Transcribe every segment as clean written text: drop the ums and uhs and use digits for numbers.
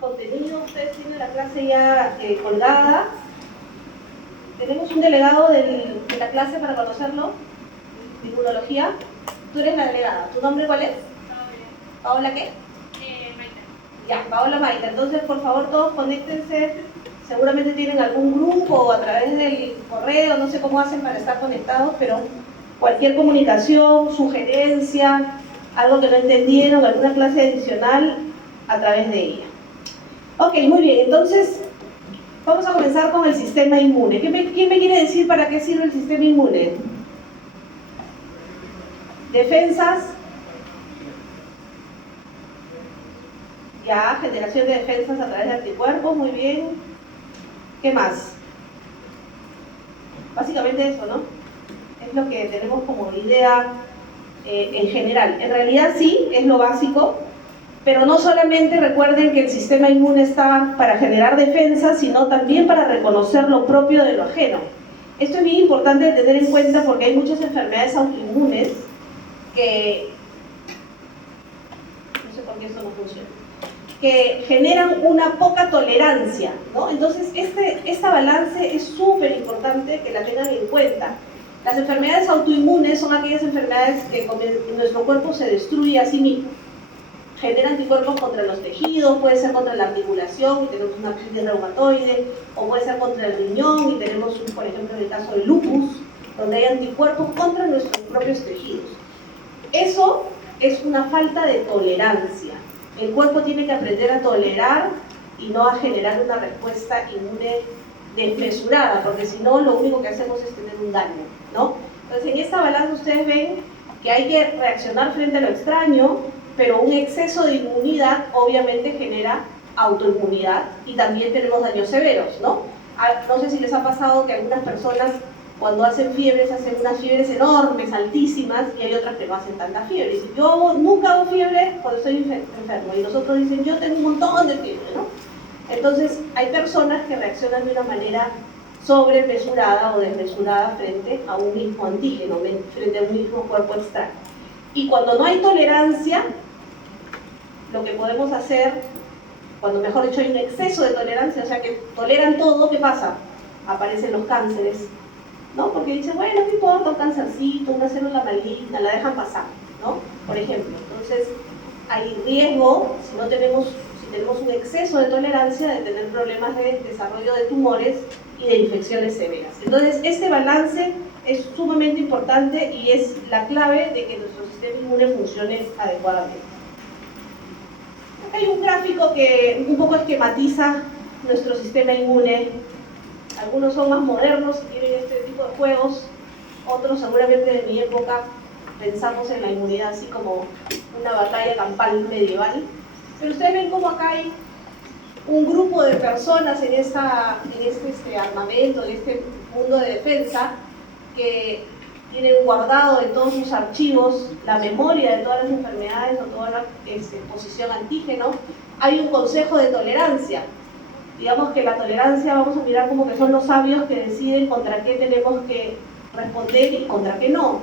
contenido, ustedes tienen la clase ya colgada. Tenemos un delegado de la clase para conocerlo, de inmunología. Tú eres la delegada. ¿Tu nombre cuál es? ¿Paola qué? Maite. Ya, Paola Maite. Entonces, por favor, todos conéctense. Seguramente tienen algún grupo o a través del correo, no sé cómo hacen para estar conectados, pero cualquier comunicación, sugerencia, algo que no entendieron, alguna clase adicional, a través de ella. Ok, muy bien, entonces vamos a comenzar con el sistema inmune. ¿Quién me quiere decir para qué sirve el sistema inmune? Defensas. Ya, generación de defensas a través de anticuerpos, muy bien. ¿Qué más? Básicamente eso, ¿no? Es lo que tenemos como idea en general. En realidad sí, es lo básico, pero no solamente recuerden que el sistema inmune está para generar defensas, sino también para reconocer lo propio de lo ajeno. Esto es bien importante de tener en cuenta porque hay muchas enfermedades autoinmunes que, no sé por qué esto no funciona, que generan una poca tolerancia, ¿no? Entonces esta balance es súper importante que la tengan en cuenta. Las enfermedades autoinmunes son aquellas enfermedades que nuestro cuerpo se destruye a sí mismo. Genera anticuerpos contra los tejidos, puede ser contra la articulación y tenemos una artritis reumatoide, o puede ser contra el riñón y tenemos, por ejemplo, en el caso del lupus, donde hay anticuerpos contra nuestros propios tejidos. Eso es una falta de tolerancia. El cuerpo tiene que aprender a tolerar y no a generar una respuesta inmune desmesurada, porque si no, lo único que hacemos es tener un daño, ¿no? Entonces, en esta balanza ustedes ven que hay que reaccionar frente a lo extraño, pero un exceso de inmunidad obviamente genera autoinmunidad y también tenemos daños severos, ¿no? No sé si les ha pasado que algunas personas cuando hacen fiebres, hacen unas fiebres enormes, altísimas, y hay otras que no hacen tanta fiebre. Dicen, yo nunca hago fiebre cuando estoy enfermo, y los otros dicen, yo tengo un montón de fiebre, ¿no? Entonces, hay personas que reaccionan de una manera sobremesurada o desmesurada frente a un mismo antígeno, frente a un mismo cuerpo extraño. Y cuando no hay tolerancia, lo que podemos hacer, cuando mejor dicho hay un exceso de tolerancia, o sea que toleran todo, ¿qué pasa? Aparecen los cánceres, ¿no? Porque dicen, bueno, no importa, un cancercito, una célula maligna, la dejan pasar, ¿no? Por ejemplo, entonces hay riesgo, si tenemos un exceso de tolerancia, de tener problemas de desarrollo de tumores y de infecciones severas. Entonces, este balance es sumamente importante y es la clave de que nuestro sistema inmune funcione adecuadamente. Acá hay un gráfico que un poco esquematiza nuestro sistema inmune. Algunos son más modernos y tienen este tipo de juegos, otros seguramente de mi época pensamos en la inmunidad así como una batalla campal medieval. Pero ustedes ven cómo acá hay un grupo de personas en este armamento, en este mundo de defensa, que tienen guardado en todos sus archivos la memoria de todas las enfermedades o toda la exposición a antígeno. Hay un consejo de tolerancia. Digamos que la tolerancia, vamos a mirar como que son los sabios que deciden contra qué tenemos que responder y contra qué no.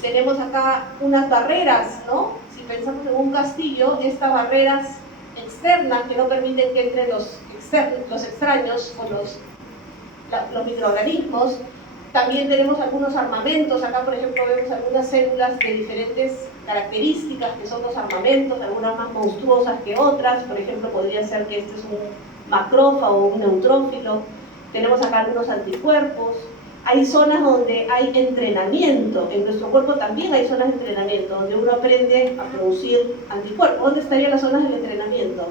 Tenemos acá unas barreras, ¿no? Si pensamos en un castillo, estas barreras externas que no permiten que entren los extraños o los microorganismos. También tenemos algunos armamentos, acá por ejemplo vemos algunas células de diferentes características que son los armamentos, algunas más monstruosas que otras, por ejemplo podría ser que este es un macrófago o un neutrófilo. Tenemos acá algunos anticuerpos. Hay zonas donde hay entrenamiento, en nuestro cuerpo también hay zonas de entrenamiento, donde uno aprende a producir anticuerpos. ¿Dónde estarían las zonas del entrenamiento?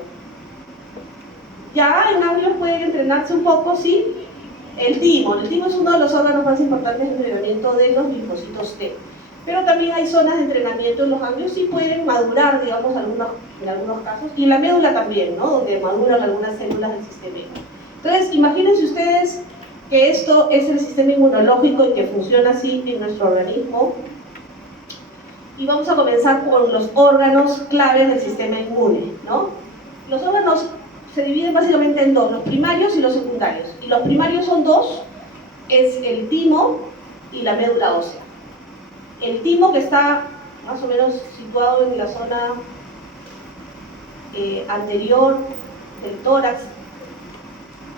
Ya en ganglios pueden entrenarse un poco, sí. El timo es uno de los órganos más importantes de entrenamiento de los linfocitos T. Pero también hay zonas de entrenamiento en los ganglios, sí pueden madurar, digamos, en algunos casos, y en la médula también, ¿no? Donde maduran algunas células del sistema inmune. Entonces, imagínense ustedes que esto es el sistema inmunológico y que funciona así en nuestro organismo. Y vamos a comenzar con los órganos claves del sistema inmune, ¿no? Los órganos se dividen básicamente en dos, los primarios y los secundarios. Y los primarios son dos, es el timo y la médula ósea. El timo, que está más o menos situado en la zona anterior del tórax,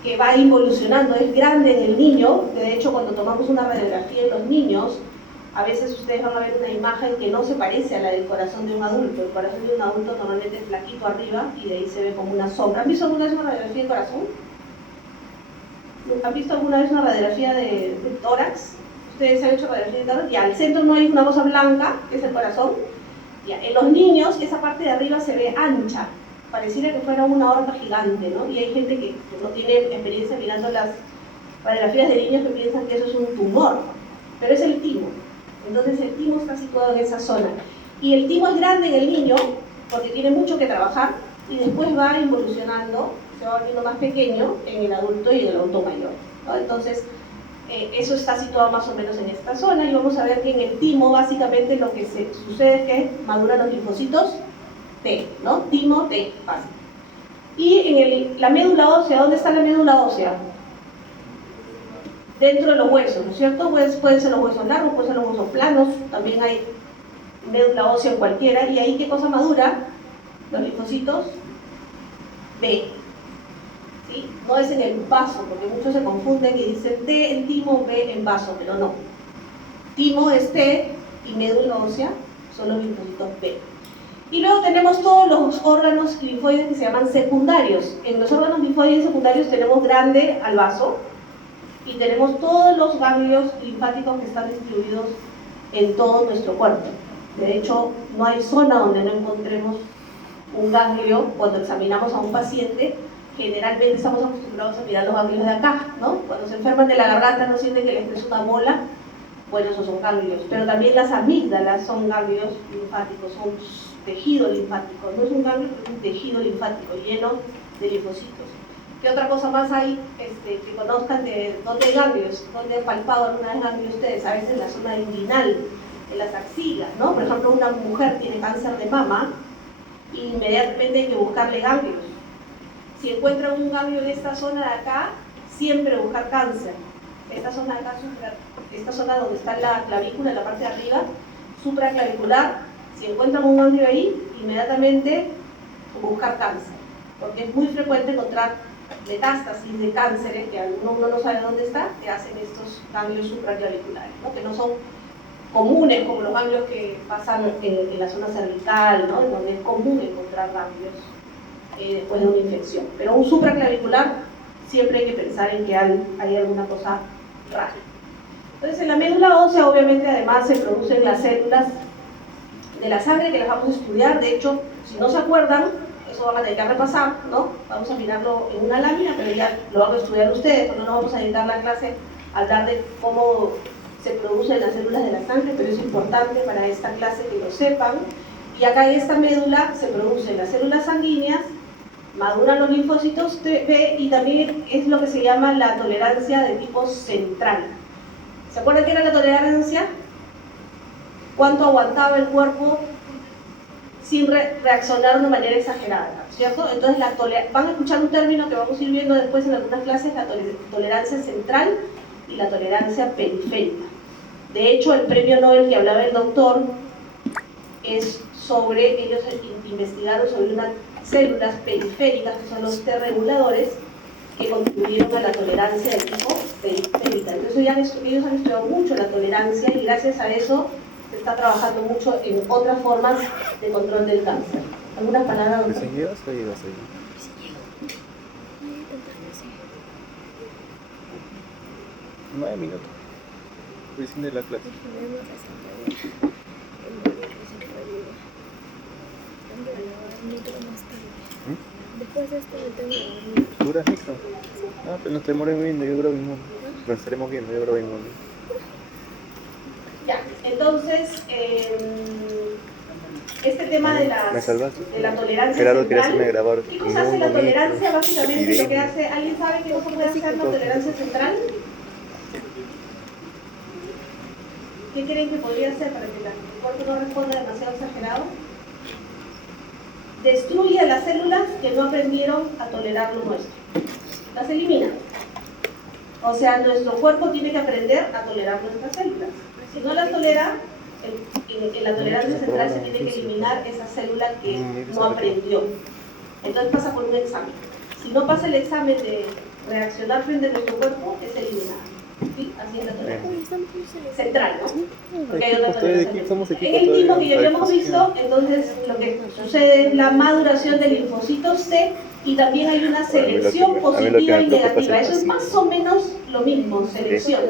que va involucionando, es grande en el niño. De hecho, cuando tomamos una radiografía en los niños, a veces ustedes van a ver una imagen que no se parece a la del corazón de un adulto. El corazón de un adulto normalmente es flaquito arriba y de ahí se ve como una sombra. ¿Han visto alguna vez una radiografía de corazón? ¿Han visto alguna vez una radiografía de tórax? Ustedes han hecho radiografía de tórax. Ya, al centro no hay una cosa blanca, que es el corazón. Ya, en los niños, esa parte de arriba se ve ancha. Pareciera que fuera una aorta gigante, ¿no? Y hay gente que no tiene experiencia mirando las radiografías de niños que piensan que eso es un tumor, pero es el timo. Entonces el timo está situado en esa zona. Y el timo es grande en el niño porque tiene mucho que trabajar y después va involucionando, se va volviendo más pequeño en el adulto y en el adulto mayor, ¿no? Entonces eso está situado más o menos en esta zona y vamos a ver que en el timo básicamente lo que sucede es que maduran los linfocitos T, ¿no? Timo T, fácil. Y en la médula ósea, ¿dónde está la médula ósea? Dentro de los huesos, ¿no es cierto? Pueden ser los huesos largos, pueden ser los huesos planos, también hay médula ósea en cualquiera. ¿Y ahí qué cosa madura? Los linfocitos B. ¿Sí? No es en el vaso, porque muchos se confunden y dicen T en timo, B en vaso, pero no. Timo es T y médula ósea son los linfocitos B. Y luego tenemos todos los órganos linfoides que se llaman secundarios. En los órganos linfoides secundarios tenemos grande al vaso y tenemos todos los ganglios linfáticos que están distribuidos en todo nuestro cuerpo. De hecho, no hay zona donde no encontremos un ganglio. Cuando examinamos a un paciente, generalmente estamos acostumbrados a mirar los ganglios de acá, ¿no? Cuando se enferman de la garganta no sienten que les crece una bola, bueno, esos son ganglios. Pero también las amígdalas son ganglios linfáticos, son tejido linfático, no es un ganglio, es un tejido linfático lleno de linfocitos. ¿Qué otra cosa más hay que conozcan de dónde hay ganglios? ¿Dónde han palpado alguna vez ganglios ustedes? A veces en la zona inguinal, en las axilas, ¿no? Por ejemplo, una mujer tiene cáncer de mama y inmediatamente hay que buscarle ganglios. Si encuentran un ganglio en esta zona de acá, siempre buscar cáncer. Esta zona de acá, esta zona donde está la clavícula, en la parte de arriba, supraclavicular. Si encuentran un ganglio ahí, inmediatamente buscar cáncer, porque es muy frecuente encontrar metástasis de cánceres que uno no sabe dónde está, que hacen estos ganglios supraclaviculares, ¿no? Que no son comunes como los ganglios que pasan en la zona cervical, ¿no? En donde es común encontrar ganglios después de una infección. Pero un supraclavicular siempre hay que pensar en que hay alguna cosa rara. Entonces en la médula ósea obviamente además se producen las células de la sangre que las vamos a estudiar. De hecho, si no se acuerdan, eso van a tener que repasar, ¿no? Vamos a mirarlo en una lámina, pero ya lo van a estudiar ustedes, porque no nos vamos a dedicar la clase a hablar de cómo se producen las células de la sangre, pero es importante para esta clase que lo sepan. Y acá en esta médula se producen las células sanguíneas, maduran los linfocitos B y también es lo que se llama la tolerancia de tipo central. ¿Se acuerdan qué era la tolerancia? ¿Cuánto aguantaba el cuerpo sin reaccionar de una manera exagerada? ¿Cierto? Entonces van a escuchar un término que vamos a ir viendo después en algunas clases, la tolerancia central y la tolerancia periférica. De hecho, el premio Nobel que hablaba el doctor es sobre, ellos investigaron sobre unas células periféricas que son los T reguladores que contribuyeron a la tolerancia de tipo periférica. Entonces ellos han estudiado mucho la tolerancia y gracias a eso se está trabajando mucho en otras formas de control del cáncer. ¿Algunas palabras? ¿Recién llegas o llegas ahí? 9 minutos. Recién de la clase. Después de esto me tengo que dormir. ¿Duras micro? Ah, pero nos estaremos viendo, yo creo mismo. Nos estaremos viendo, yo creo mismo. Ya, entonces, este tema de la tolerancia Gerardo quería hacerme central, grabar. ¿qué cosa hace la tolerancia? Básicamente lo que hace, ¿alguien sabe qué cosa puede hacer la tolerancia central? ¿Qué creen que podría hacer para que el cuerpo no responda demasiado exagerado? Destruye a las células que no aprendieron a tolerar lo nuestro. Las elimina. O sea, nuestro cuerpo tiene que aprender a tolerar nuestras células. Si no las tolera, en la tolerancia central se tiene que eliminar esa célula que no aprendió. Entonces pasa por un examen. si no pasa el examen de reaccionar frente a nuestro cuerpo, es eliminada. ¿Sí? Así es la tolerancia. Uy, estamos en Central, ¿no? Porque hay Equipo, otra estoy de tolerancia. equipo, somos equipo En el tipo todavía, que ya habíamos disposición. visto, entonces lo que sucede es la maduración del linfocito C y también hay una Bueno, selección a mí lo que positiva me y preocupa es negativa. el Eso es pasito. más o menos lo mismo, selección.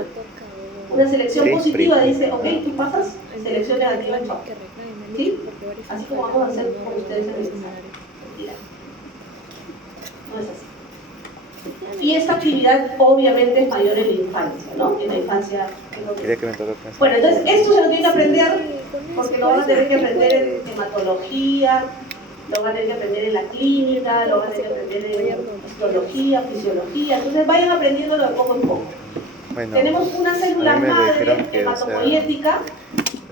Una selección Sí, positiva sí. dice, ok, tú pasas, selección negativa en que reclamen, me han ¿Sí? dicho, porque varios Así han como fallado, vamos a hacer no, con ustedes en el examen. seminario. Mentira. No es así. Y esta actividad obviamente es mayor en la infancia, ¿no? En la infancia. Quería que me toque con Bueno, entonces esto se lo tienen que aprender Con eso, porque lo por van a eso tener que el aprender en jueves. hematología, lo van a tener que aprender en la clínica, lo van a tener que aprender en histología, fisiología. Entonces vayan aprendiéndolo de poco en poco. Bueno, Tenemos una célula a mí me madre dijeron que, o sea, hematopoyética.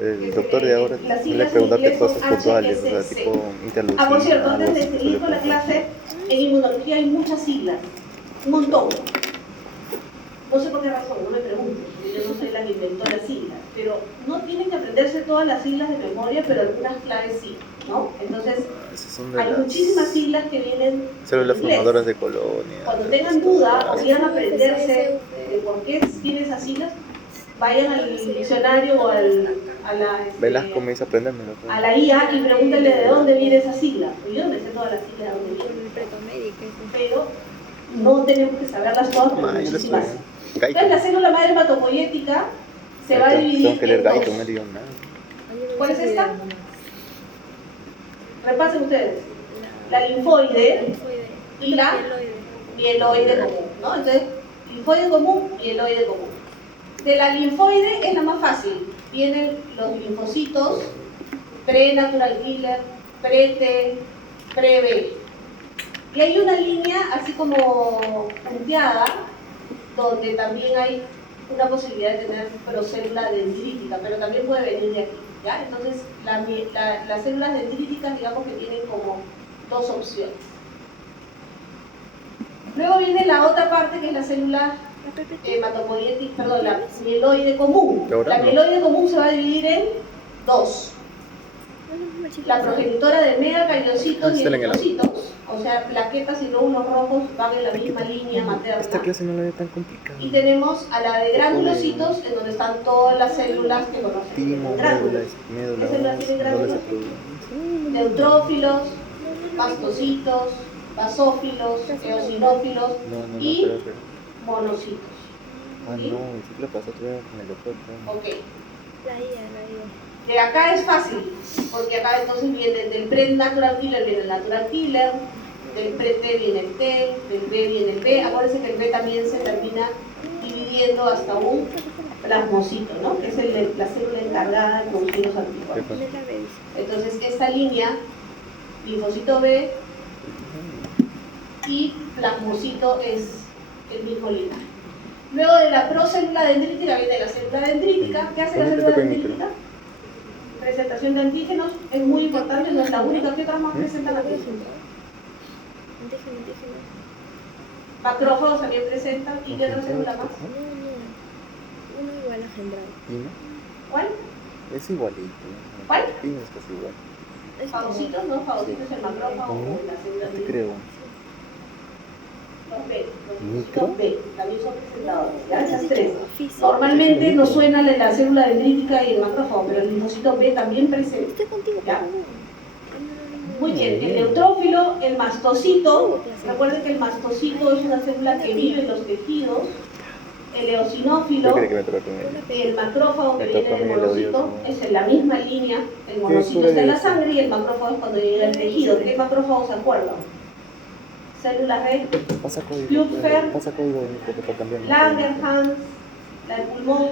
el doctor de ahora Las suele siglas en preguntarte inglés son cosas puntuales, o sea, HSC. tipo interleucina, Ah, por cierto, algo antes de así que seguir suele con la preguntar. clase, en inmunología hay muchas siglas, un montón. No sé por qué razón, no me pregunten, porque yo no soy la que inventó las siglas, pero no tienen que aprenderse todas las siglas de memoria, pero algunas claves sí, ¿no? Entonces, Esas son de hay las muchísimas siglas que vienen células en inglés. formadoras de colonia. Cuando tengan duda o quieran Sí, aprenderse FCSUF. de por qué tiene esas siglas, vayan al diccionario o a la, Velasco me hizo aprendérmelo. a la IA y pregúntenle de dónde viene esa sigla. Pues yo no me sé todas las siglas de dónde Con vienen, el pretomédico. pero no tenemos que saberlas todas porque Ah, yo lo muchísimas. estudié. Entonces la célula madre hematopoyética se va a Tengo dividir que leer en Gaito, dos. no digo nada. ¿Cuál es esta? Repasen ustedes. La linfoide y la mieloide común, ¿no? Entonces, linfoide común, mieloide común. De la linfoide es la más fácil. Vienen los linfocitos, pre-natural killer, pre-T, pre-B. Y hay una línea así como punteada, donde también hay una posibilidad de tener procélula dendrítica, pero también puede venir de aquí, ¿ya? Entonces, las células dendríticas, digamos que tienen como dos opciones. Luego viene la otra parte, que es la célula hematopoyética, perdón, la mieloide común. La mieloide común se va a dividir en dos. La progenitora de megacariocitos y eritrocitos, o sea, plaquetas y glóbulos rojos van en la misma línea materna. Esta clase no la veo tan complicada. Y tenemos a la de granulocitos, en donde están todas las células que conocemos. Timo, Gránulos. médula, ¿Qué células tienen ¿dónde gránulos? se produce? Neutrófilos, mastocitos, basófilos, eosinófilos y pero. monocitos. Ah, ¿Sí? no, el ciclo pasado tuvimos con el doctor. ¿no? Ok. La IA. De acá es fácil, porque acá entonces viene del pre-natural killer viene el natural killer, del pre-T viene el T, del B viene el B. Acuérdense que el B también se termina dividiendo hasta un plasmocito, ¿no? Que es la célula encargada de producir los anticuerpos. Entonces, esta línea, linfocito B y plasmocito es el mismo linaje. Luego de la procélula dendrítica viene la célula dendrítica. ¿Qué hace la célula dendrítica? Presentación de antígenos es muy importante, no es la única. ¿Qué otras más presentan antígenos? Macrófagos también presentan. ¿Y qué otra célula más? Uno igual a Gendrado. ¿Cuál? Es igualito. ¿Cuál? Pino es casi igual. Fagocitos, ¿no? Fagocitos es el macrófago o la célula Te creo. Los B, los linfocitos B, también son presentadores, ¿ya? Esas tres. Normalmente nos suena la célula dendrítica y el macrófago, pero el linfocito B también presenta. Estoy contigo, ¿Ya? Muy bien, el neutrófilo, el mastocito, recuerden que el mastocito es una célula que vive en los tejidos, el eosinófilo, Yo creí que me tocaba con él. el macrófago que Me viene toca a del mí el monocito, odioso. es en la misma línea, el monocito está en la sangre y el macrófago es cuando llega al tejido. ¿Qué macrófago se acuerdan? Célula red, Pasa código. Kupfer, Pasa código de mi propio para cambiar. Langerhans, la del pulmón,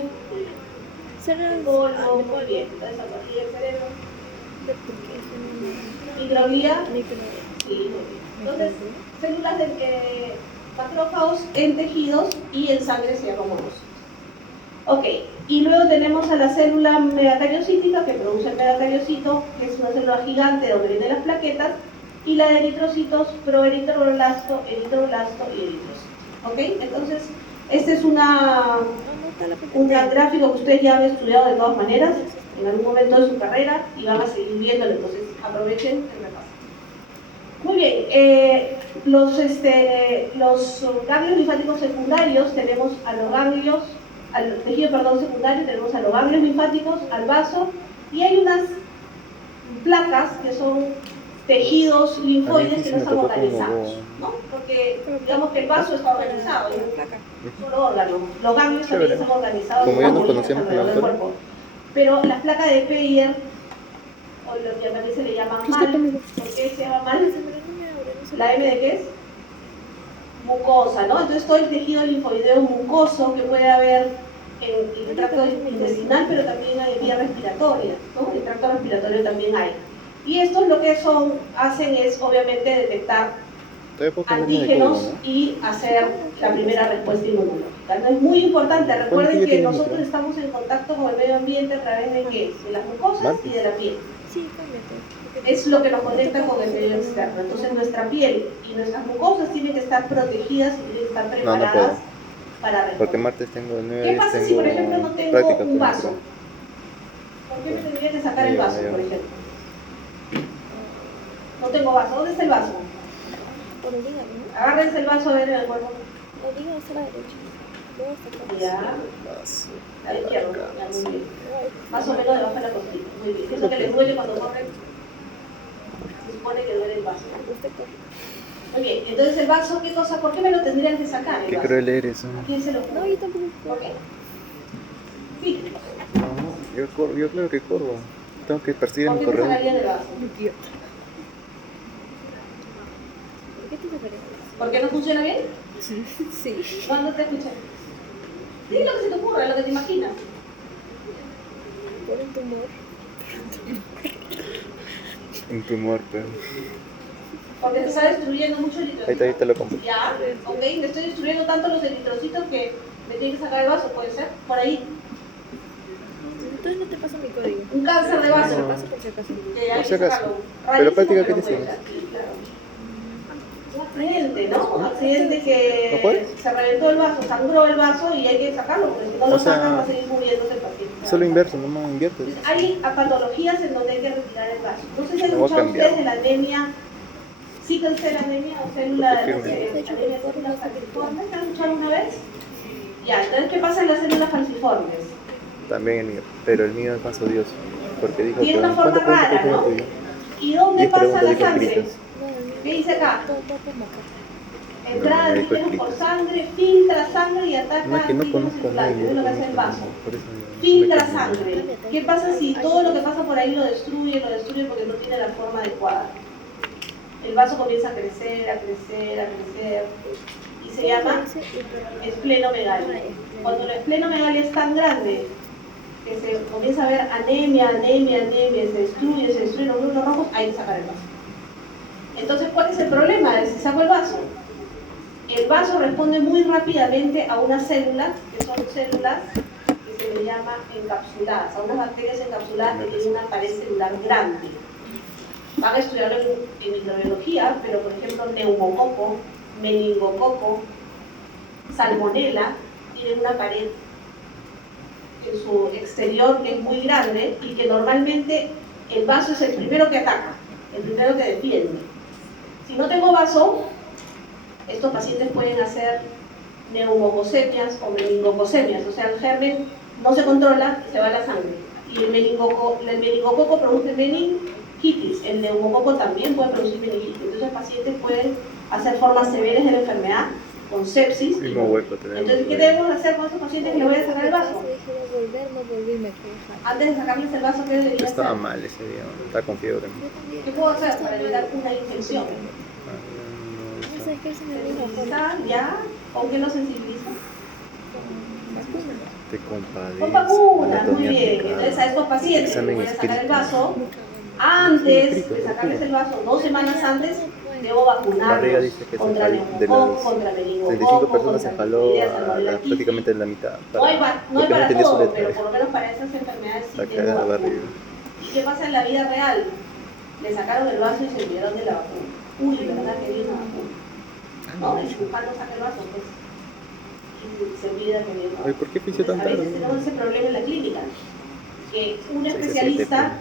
Cerrar el polvo, muy bien, entonces a partir del cerebro. Microglía, sí, muy bien. Entonces, células de macrófagos en tejidos y en sangre se llaman monocitos. Ok, y luego tenemos a la célula megacariocítica que produce el megacariocito, que es una célula gigante donde vienen las plaquetas, y la de eritrocitos, proeritroblasto, eritroblasto y eritrocito. ¿Ok? Entonces, este es un gráfico que ustedes ya han estudiado de todas maneras en algún momento de su carrera y van a seguir viéndolo, entonces aprovechen el repaso. Muy bien, Los ganglios linfáticos secundarios tenemos a los ganglios, al tejido secundario tenemos a los ganglios linfáticos, al vaso, y hay unas placas que son tejidos linfoides que no están organizados, ¿no? Porque digamos que el vaso está organizado, y solo órganos. Los ganglios también están organizados Como ya nos alrededor conocemos con la del doctora. cuerpo. Pero las placas de Peyer, o lo que también se le llama mal, ¿por qué se llama mal? ¿La M de qué es? Mucosa, ¿no? Entonces todo el tejido linfoideo mucoso que puede haber en el tracto intestinal, pero también hay vía respiratoria, ¿no? El tracto respiratorio también hay. Y estos lo que hacen es obviamente detectar antígenos y hacer la primera respuesta inmunológica. ¿No? Es muy importante, recuerden que nosotros estamos en contacto con el medio ambiente a través de ¿qué? De las mucosas y de la piel. Sí, cámbiate. Es lo que nos conecta con el medio externo. Entonces nuestra piel y nuestras mucosas tienen que estar protegidas y tienen que estar preparadas para responder. Porque martes tengo 9 ¿Qué pasa si por ejemplo no tengo un vaso? ¿Por qué me tendría que sacar el vaso, por ejemplo? No tengo vaso. ¿Dónde está el vaso? Por el hígado, ¿no? Agárrense el vaso a ver en el cuerpo. El hígado está a la derecha. Luego está acá. Ya. A la izquierda. Ya, muy bien. Más o menos debajo de la costilla. Muy bien. Eso que les duele cuando corren. Se supone que duele el vaso. Usted corre. Muy bien. Entonces el vaso, ¿qué cosa? ¿Por qué me lo tendrían que sacar? Qué cruel eres. ¿A quién se lo No, yo tampoco. ¿Por qué? Sí. No, yo claro que corro. Tengo que perseguir a ¿Por mi qué te corredor. sacarían el vaso? ¿Por qué te sacarías? ¿Por qué no funciona bien? Sí. ¿Cuándo te escuchan? Di lo que se te ocurra, lo que te imaginas. Por un tumor. Un tumor, pero. Porque te está destruyendo mucho el eritrocito. Ahí te lo compro. Ya, ok, me estoy destruyendo tanto los eritrocitos que me tiene que sacar el vaso, ¿puede ser? Por ahí. Entonces no te paso mi código. Un cáncer de Te vaso. lo paso por si acaso. Que hay Por si que acaso. sacarlo. Pero Rarísimo, práctica, ¿qué pero te puede hicieron? ser, sí, claro. Un accidente, ¿no? Un accidente ¿No que puede? se reventó el vaso, sangró el vaso y hay que sacarlo, porque si no lo O sea, sacan va a seguir muriéndose el paciente. Solo inverso, nomás inviertes. Entonces, hay patologías en donde hay que retirar el vaso. No sé si han Me voy a escuchado cambiar. ustedes de la anemia, sickle cell anemia o célula de Porque anemia células falciformes. ¿Han escuchado alguna vez? Ya, entonces, ¿qué pasa en las células falciformes? También el mío, pero el mío es más odioso. Porque dijo Tiene que. una forma ¿Cuánto rara, tiene ¿no? tuyo? ¿Y dónde 10 pasa preguntas la dijo sangre? escritas. No, el mío. ¿Qué dice acá? Todo por acá. Entrada No, de me dijo antígenos por escritas. sangre, filtra sangre y ataca No es que no antígenos conozco a circulantes. nadie. Es lo que hace el vaso. Por eso no Filtra me conozco. sangre. ¿Qué pasa si todo lo que pasa por ahí lo destruye porque no tiene la forma adecuada? El vaso comienza a crecer, a crecer, a crecer y se llama esplenomegalia. Cuando la esplenomegalia es tan grande que se comienza a ver anemia, se destruye los glóbulos rojos, hay que sacar el vaso. Entonces, ¿cuál es el problema de si saco el vaso? El vaso responde muy rápidamente a unas células, que son células que se le llama encapsuladas, a unas bacterias encapsuladas que tienen una pared celular grande. Van a estudiarlo en microbiología, pero por ejemplo neumococo, meningococo, salmonela, tienen una pared en su exterior que es muy grande y que normalmente el vaso es el primero que ataca, el primero que defiende. Si no tengo vaso, estos pacientes pueden hacer neumocosemias o meningocosemias, o sea, el germen no se controla y se va a la sangre. Y el meningococo produce meningitis, el neumococo también puede producir meningitis. Entonces, los pacientes pueden hacer formas severas de la enfermedad con sepsis. Mismo hueco tenemos. Entonces, ¿qué debemos hacer con esos pacientes que le voy a sacar el vaso? Dije de volver, no volví, me fui. Antes de sacarles el vaso, ¿qué debería Estaba hacer? mal ese día, estaba con fiebre. ¿Qué puedo hacer para evitar una infección? No sé, es que se me vino con ¿Sensibilizar? ¿Ya? ¿Con qué lo sensibiliza? vacuna. Te compadezco. Con vacuna, muy Anatomía bien. aplicada. Entonces a estos pacientes Examen voy a sacar el escrito. vaso. Antes de sacarles el vaso, 2 semanas antes, debo Barriga vacunarlos dice que contra de neumococo, las contra 35 meningococo, personas se contra jaló Clostridia a salmonella prácticamente la mitad. No hay porque para entendía su todo, letra. pero por lo menos para esas enfermedades sí La tengo cagada vacuna. barriga. ¿Y qué pasa en la vida real? Le sacaron el vaso y se olvidaron de la vacuna. Uy, ¿verdad que viene una vacuna? No, el cirujano saca el vaso, pues. Y se olvida que viene una Ay, vacuna. ¿por qué piso Entonces, tan a tarde? veces tenemos ese problema en la clínica, que un Sí, especialista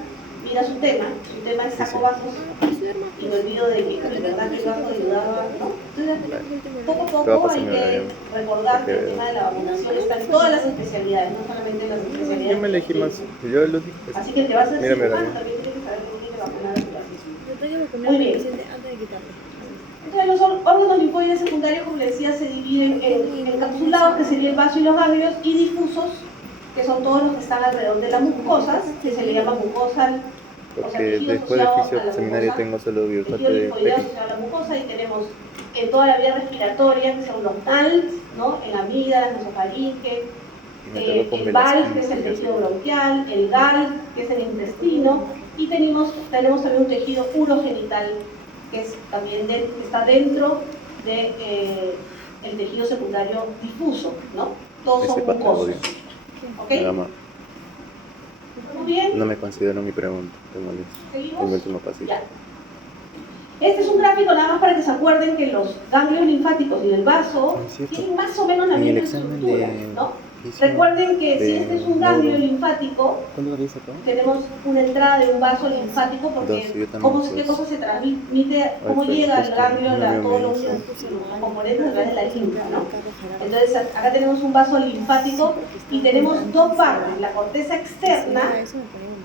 mira su tema es saco vasos, Estudiar más y me olvido de que de verdad que el banco ayudaba, ¿no? Entonces, poco a Te va a poco pasar hay mi que horario. recordar que el tema de la vacunación está en todas las especialidades, no solamente en las especialidades. Yo me elegí más. Yo lo dije. Así que el que va a ser Mira, cirujano mira. también tiene que saber que tiene que vacunar a su paciente. Yo tengo que vacunar Muy al bien. paciente antes de quitarle. Entonces los órganos linfoides secundarios, como les decía, se dividen en encapsulados, que sería el vaso y los ganglios, y difusos, que son todos los que están alrededor de las mucosas, que se le llama mucosal. Porque después de fisio seminario tengo solo Tejido biotato de linfoideo pequeño. asociado a la mucosa, y tenemos en toda la vía respiratoria, que son los NALs, ¿no? En amígdalas, nasofaringe, Y me tocó con el BAL, Velasquez, que es el que tejido bronquial, el GAL, que es el intestino, y tenemos también un tejido urogenital, que es también está dentro de, el tejido secundario difuso, ¿no? Todos Ese son pata mucosos. odio. ¿Ok? Nada más. Muy bien. No me considero mi pregunta. Te molesto. ¿Seguimos? El último pasito. Ya. Este es un gráfico nada más para que se acuerden que los ganglios linfáticos y el vaso Es cierto. tienen más o menos la En el misma examen estructura, de ¿no? fisio Recuerden que si de este es un ganglio neuro, linfático, ¿cuánto lo dice acá? tenemos una entrada de un vaso linfático Dos, yo porque también, qué dos. cosa se transmite, cómo Ahí está, llega al justo, ganglio un amigo todos me los dice. componentes a través de la linfa, ¿no? Entonces acá tenemos un vaso linfático y tenemos dos partes, la corteza externa,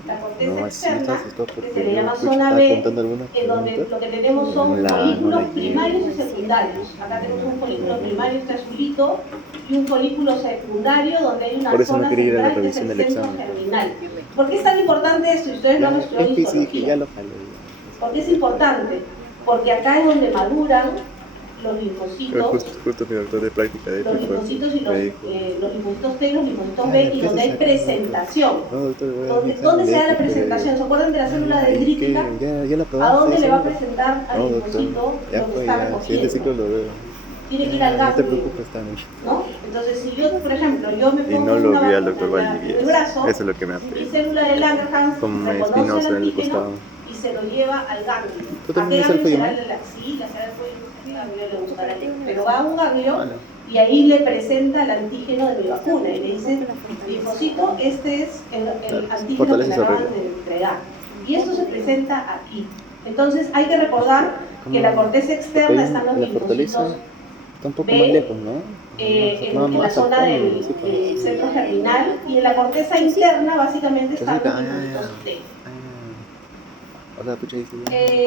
la corteza No, así externa, está asustado que porque se le yo llama escucho, zona estaba B, contando algunas en donde preguntas. lo que tenemos son No folículos la primarios y llevo. secundarios. Acá tenemos un folículo primario, este azulito, y un folículo secundario donde hay una Por eso no zona quería ir a la central que es el revisión del centro examen. germinal. ¿Por qué es tan importante esto? Y ustedes lo han Ya, estudiado es en que sí, dije, histología. ya lo jalé. ¿Por qué es importante? Porque acá es donde maduran los Pero linfocitos, justo mi doctor de práctica de los él fue. linfocitos y Me dijo. los linfocitos T y los linfocitos Ah, B, ¿qué y donde se hay saca? presentación. No, doctor, voy a dar mi examen ¿Dónde se de da la ética, presentación? ¿Se acuerdan de la célula ¿y dendrítica? qué? ¿Ya la ¿A probaste? dónde le va a seguro? presentar al No, linfocito doctor, ya lo que fue, está ya. Siguiente ciclo recogiendo? lo veo. Tiene que ir al No te ganglio, preocupes, Tani. ¿no? Entonces, si yo, por ejemplo, yo me Y pongo no lo una vi al vacuna doctor en Valdivieso. el brazo, Eso es lo que me mi aprieta. célula de Langerhans Como reconoce espinosa el en el antígeno costado. y se lo lleva al ganglio. ¿Tú ¿A también qué eres ganglio alfa será? Sí, la será el ganglio le gustará. Pero Pero va a un ganglio Vale. y ahí le presenta el antígeno de mi vacuna y le dice, linfocito, este es el Claro, antígeno que fortalece le esa acaban regla. de entregar. Y esto se presenta aquí. Entonces hay que recordar que la corteza externa están los La fortaleza linfocitos está un poco B, más lejos, ¿no? en la zona del centro germinal, y en la corteza interna básicamente están los linfocitos T. O sea, pucha,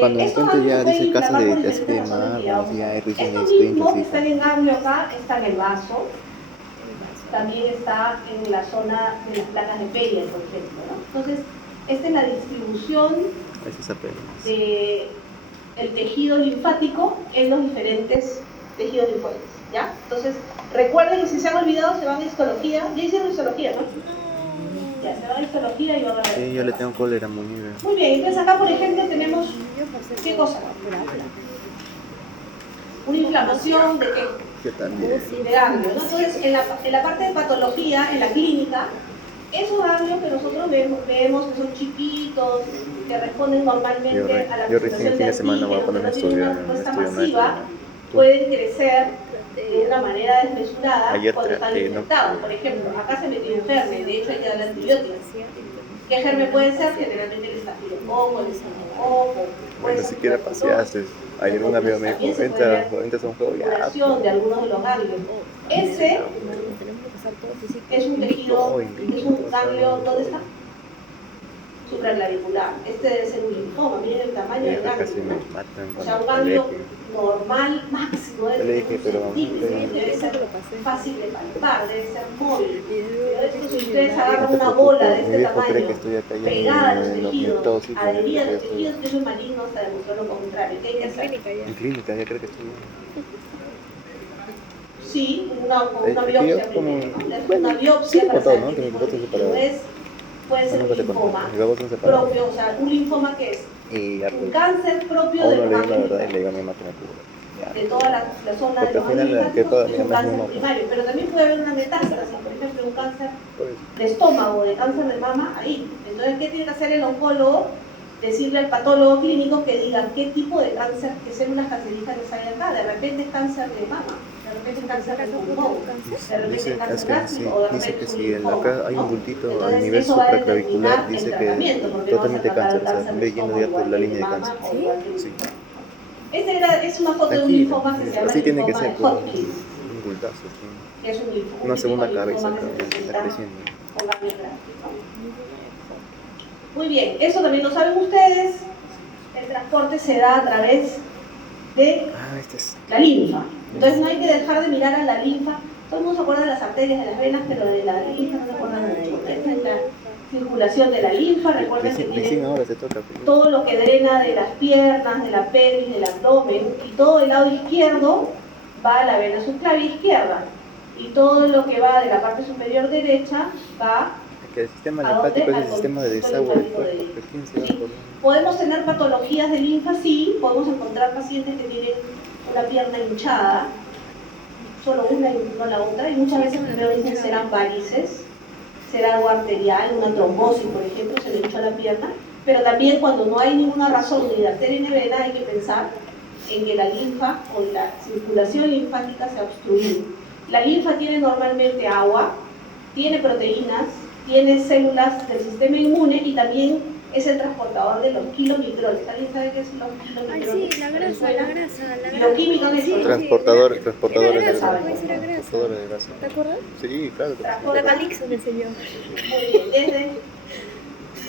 cuando me Estos encuentre ya ganglios dice pueden casa inflamar de por así de diferentes razones que ya mármol, vamos ya a hay ver. recién Esto estoy mismo que está intrusista. en ganglio acá está en el vaso, también está en la zona de las placas de Peyerl, por ejemplo, ¿no? Entonces, esta es la distribución Ese es apenas. del tejido linfático en los diferentes tejidos linfóides, ¿ya? Entonces, recuerden que si se han olvidado, se van a histología. Ya hicieron histología, ¿no? Ya, se van a histología y van a ver. Sí, yo le tengo cólera muy bien. Muy bien, entonces acá, por ejemplo, tenemos, ¿qué cosa? Una inflamación de qué? Yo también. De ganglios, ¿no? Entonces, en la parte de patología, en la clínica, esos ganglios que nosotros vemos que son chiquitos, que responden normalmente a la Yo recién el presentación fin de semana voy a antígenos, ponerme a que no tienen una estudiar en respuesta estudio masiva, médico. pueden crecer de una manera desmesurada Ayer cuando están traté, ¿no? infectados. Por ejemplo, acá se metió un germen, de hecho hay que darle antibióticos. ¿Qué germen puede ser? Generalmente el estafilococo, el estafilococco. Bueno, siquiera paseaste. Ayer un amigo me dijo, entra a un juego ya. Curación de algunos de los ganglios. Ese es un tejido, es un ganglio, ¿dónde está? Supraclavicular. Este debe ser un linfoma, miren el tamaño del ganglio. Casi me matan O sea, un cuando ganglio aleje. normal máximo Le debe dije, ser pero un centímetro, debe ser fácil de palpar, debe ser móvil. Pero esto, si ustedes agarran una bola de Mi este viejo cree tamaño, que estoy acá ya pegada a los en los tejidos, mitosis, adherida a los ya estoy- tejidos, eso es maligno hasta demostrar lo contrario. ¿Qué hay que hacer? En clínica, ya creo que estoy. Sí, una que biopsia yo como- primero, ¿no? bueno, Una biopsia sí, para como todo, saber ¿no? qué Que mis tipo de votos tejido separados. es. Puede ser Nunca un te conté, linfoma mis babos son separados. propio, o sea, un linfoma que es Y ya un pues, cáncer propio a uno de le los digo la ganglios verdad y le digo a mi linfáticos. mamá que me cubra. De toda la zona Porque de al los final ganglios la que toda linfáticos es mi un mamá es cáncer mi mamá. primario, pero también puede haber una metástasis, por ejemplo, un cáncer Pues, de estómago, de cáncer de mama, ahí. Entonces, ¿qué tiene que hacer el oncólogo? Decirle al patólogo clínico que diga qué tipo de cáncer, qué células cancerígenas hay acá. De repente es cáncer de mama, de repente es cáncer de pulmón, de repente dice, es cáncer es que sí, gástrico o de dice repente que es un si linfoma, acá hay ¿no? un bultito a Entonces, nivel eso va a supraclavicular, determinar dice el que tratamiento, porque no vas a totalmente tratar cáncer, el o sea, cáncer de ve yendo estómago ya por igual la que el línea de mama cáncer. o igual que el Sí. linfoma. Es una foto de un Tranquila, linfoma que se llama así tiene que linfoma ser, de pues, Hodgkin, un bultazo, sí. que es un linfoma. Una segunda cabeza que acá, se está presenta creciendo. con ganglios grandes, ¿no? Muy bien, eso también lo saben ustedes. El transporte se da a través de Este es. la linfa. Entonces no hay que dejar de mirar a la linfa. Todo el mundo se acuerda de las arterias, de las venas, pero de la linfa no se acuerda mucho. Esta es la circulación de la linfa. Recuerden que Recién tiene ahora se toca. Pero... todo lo que drena de las piernas, de la pelvis, del abdomen, y todo el lado izquierdo va a la vena subclavia izquierda. Y todo lo que va de la parte superior derecha va que el sistema ¿a dónde? linfático es Al el sistema de conducto desagüe del linfático cuerpo. derecho. ¿Quién se va ¿Sí? por Podemos tener patologías de linfa, sí, podemos encontrar pacientes que tienen una pierna hinchada, solo una y no la otra, y muchas veces primero dicen serán varices, será algo arterial, una trombosis, por ejemplo, se le hinchó la pierna, pero también cuando no hay ninguna razón ni de arteria ni de vena hay que pensar en que la linfa o la circulación linfática se ha obstruido. La linfa tiene normalmente agua, tiene proteínas, tiene células del sistema inmune y también es el transportador de los kilomicrones. ¿Alguien sabe qué es los kilomicrones? Ay, sí, la grasa. Bioquímico en eso, ¿no? transportadores de Puede grasa. ser grasa. Transportadores de grasa. ¿Te acuerdas? Sí, claro. Transporta- La Calixto me enseñó. Muy bien, desde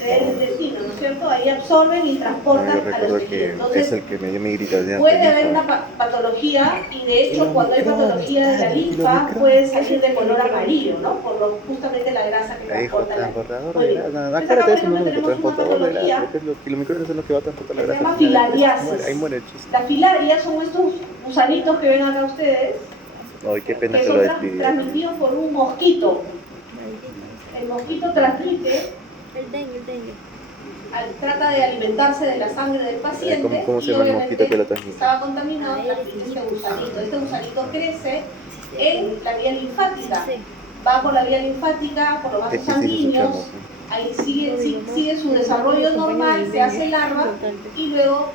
el intestino, ¿no es cierto? Ahí absorben y No, transportan yo a los recuerdo que tejidos. es Entonces, el que me dio mi grita de puede haber una patología y de hecho cuando hay patología de la linfa puede salir de color amarillo, ¿no? Justamente la grasa que ahí dijo transporta la transportador Muy de bien. grasa. Pues Acuérdate acá, de por eso, ejemplo, no, tenemos una transportador de grasa. patología Porque es los kilomicrones son los que va a transportar la que se grasa. llama filariasis. Ahí muere el chiste. La filaria son estos gusanitos que ven acá ustedes, Ay, qué pena que que son lo despidió. transmitidos por un mosquito. El mosquito transmite, El dengue. trata de alimentarse de la sangre del paciente ¿Cómo se y llama el obviamente mosquito que lo transmite? estaba contaminado, transmite este gusanito. Este gusanito crece en la vía linfática, va por la vía linfática, por los vasos sanguíneos, ahí sigue su desarrollo normal, se hace larva y luego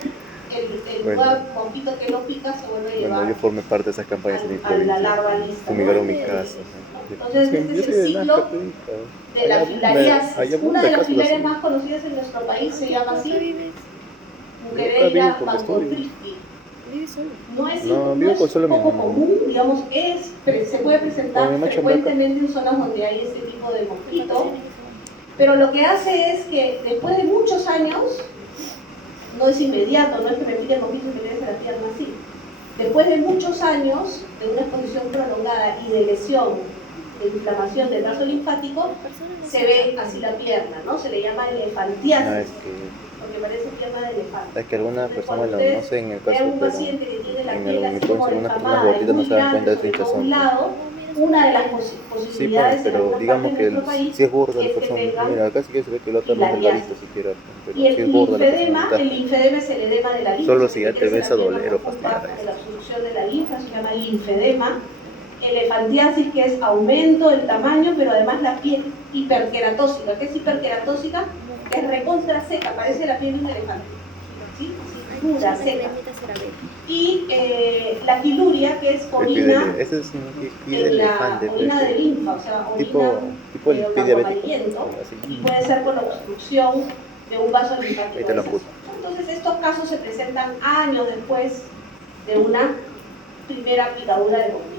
el nuevo mosquito que lo pica se vuelve a llevar. Bueno, yo formé parte de esas campañas en mi a la provincia. larva lista. Fumigaron mi casa. Entonces, este es el ciclo de la filariasis. Una de las filarias más conocidas en nuestro país se llama así, Muckereira bancotristi. No es poco común, digamos, se puede presentar frecuentemente en zonas donde hay este tipo de mosquito, pero lo que hace es que después de muchos años, no es inmediato, no es que me pique el mosquito y me crece la pierna así. Después de muchos años de una exposición prolongada y de lesión, de inflamación del vaso linfático, se ve así la pierna, ¿no? Se le llama elefantiasis, porque parece pierna de elefante. Es que algunas personas, no sé en el caso, vean un pero paciente que tiene la en piel el así como algunas personas descamada y gorditas no muy se dan grande cuenta de su sobre todo hinchazón. un lado, una de las Sí, posibilidades pero en alguna digamos parte que de nuestro país si es gorda la es que persona, tengan mira, acá sí que se ve que lo otra más delgadito siquiera, pero y si el es gorda la linfedema, persona, el linfedema es el edema de la linfa. solo si ya te ves a la pierna doler o por fastidiar parte de eso. la obstrucción de la linfa se llama linfedema. Elefantiasis, que es aumento del tamaño, pero además la piel hiperqueratósica. ¿Qué es hiperqueratósica? Que es recontra seca, parece la piel de un elefante. ¿Sí? Así, dura, seca. Y la filuria, que es orina Ese es un pie de en la elefante, orina de linfa, o sea, tipo orina el de pie amarillento, diabético, y puede ser por la obstrucción de un vaso linfático. ahí te lo puso. Entonces estos casos se presentan años después de una primera picadura de mosquito.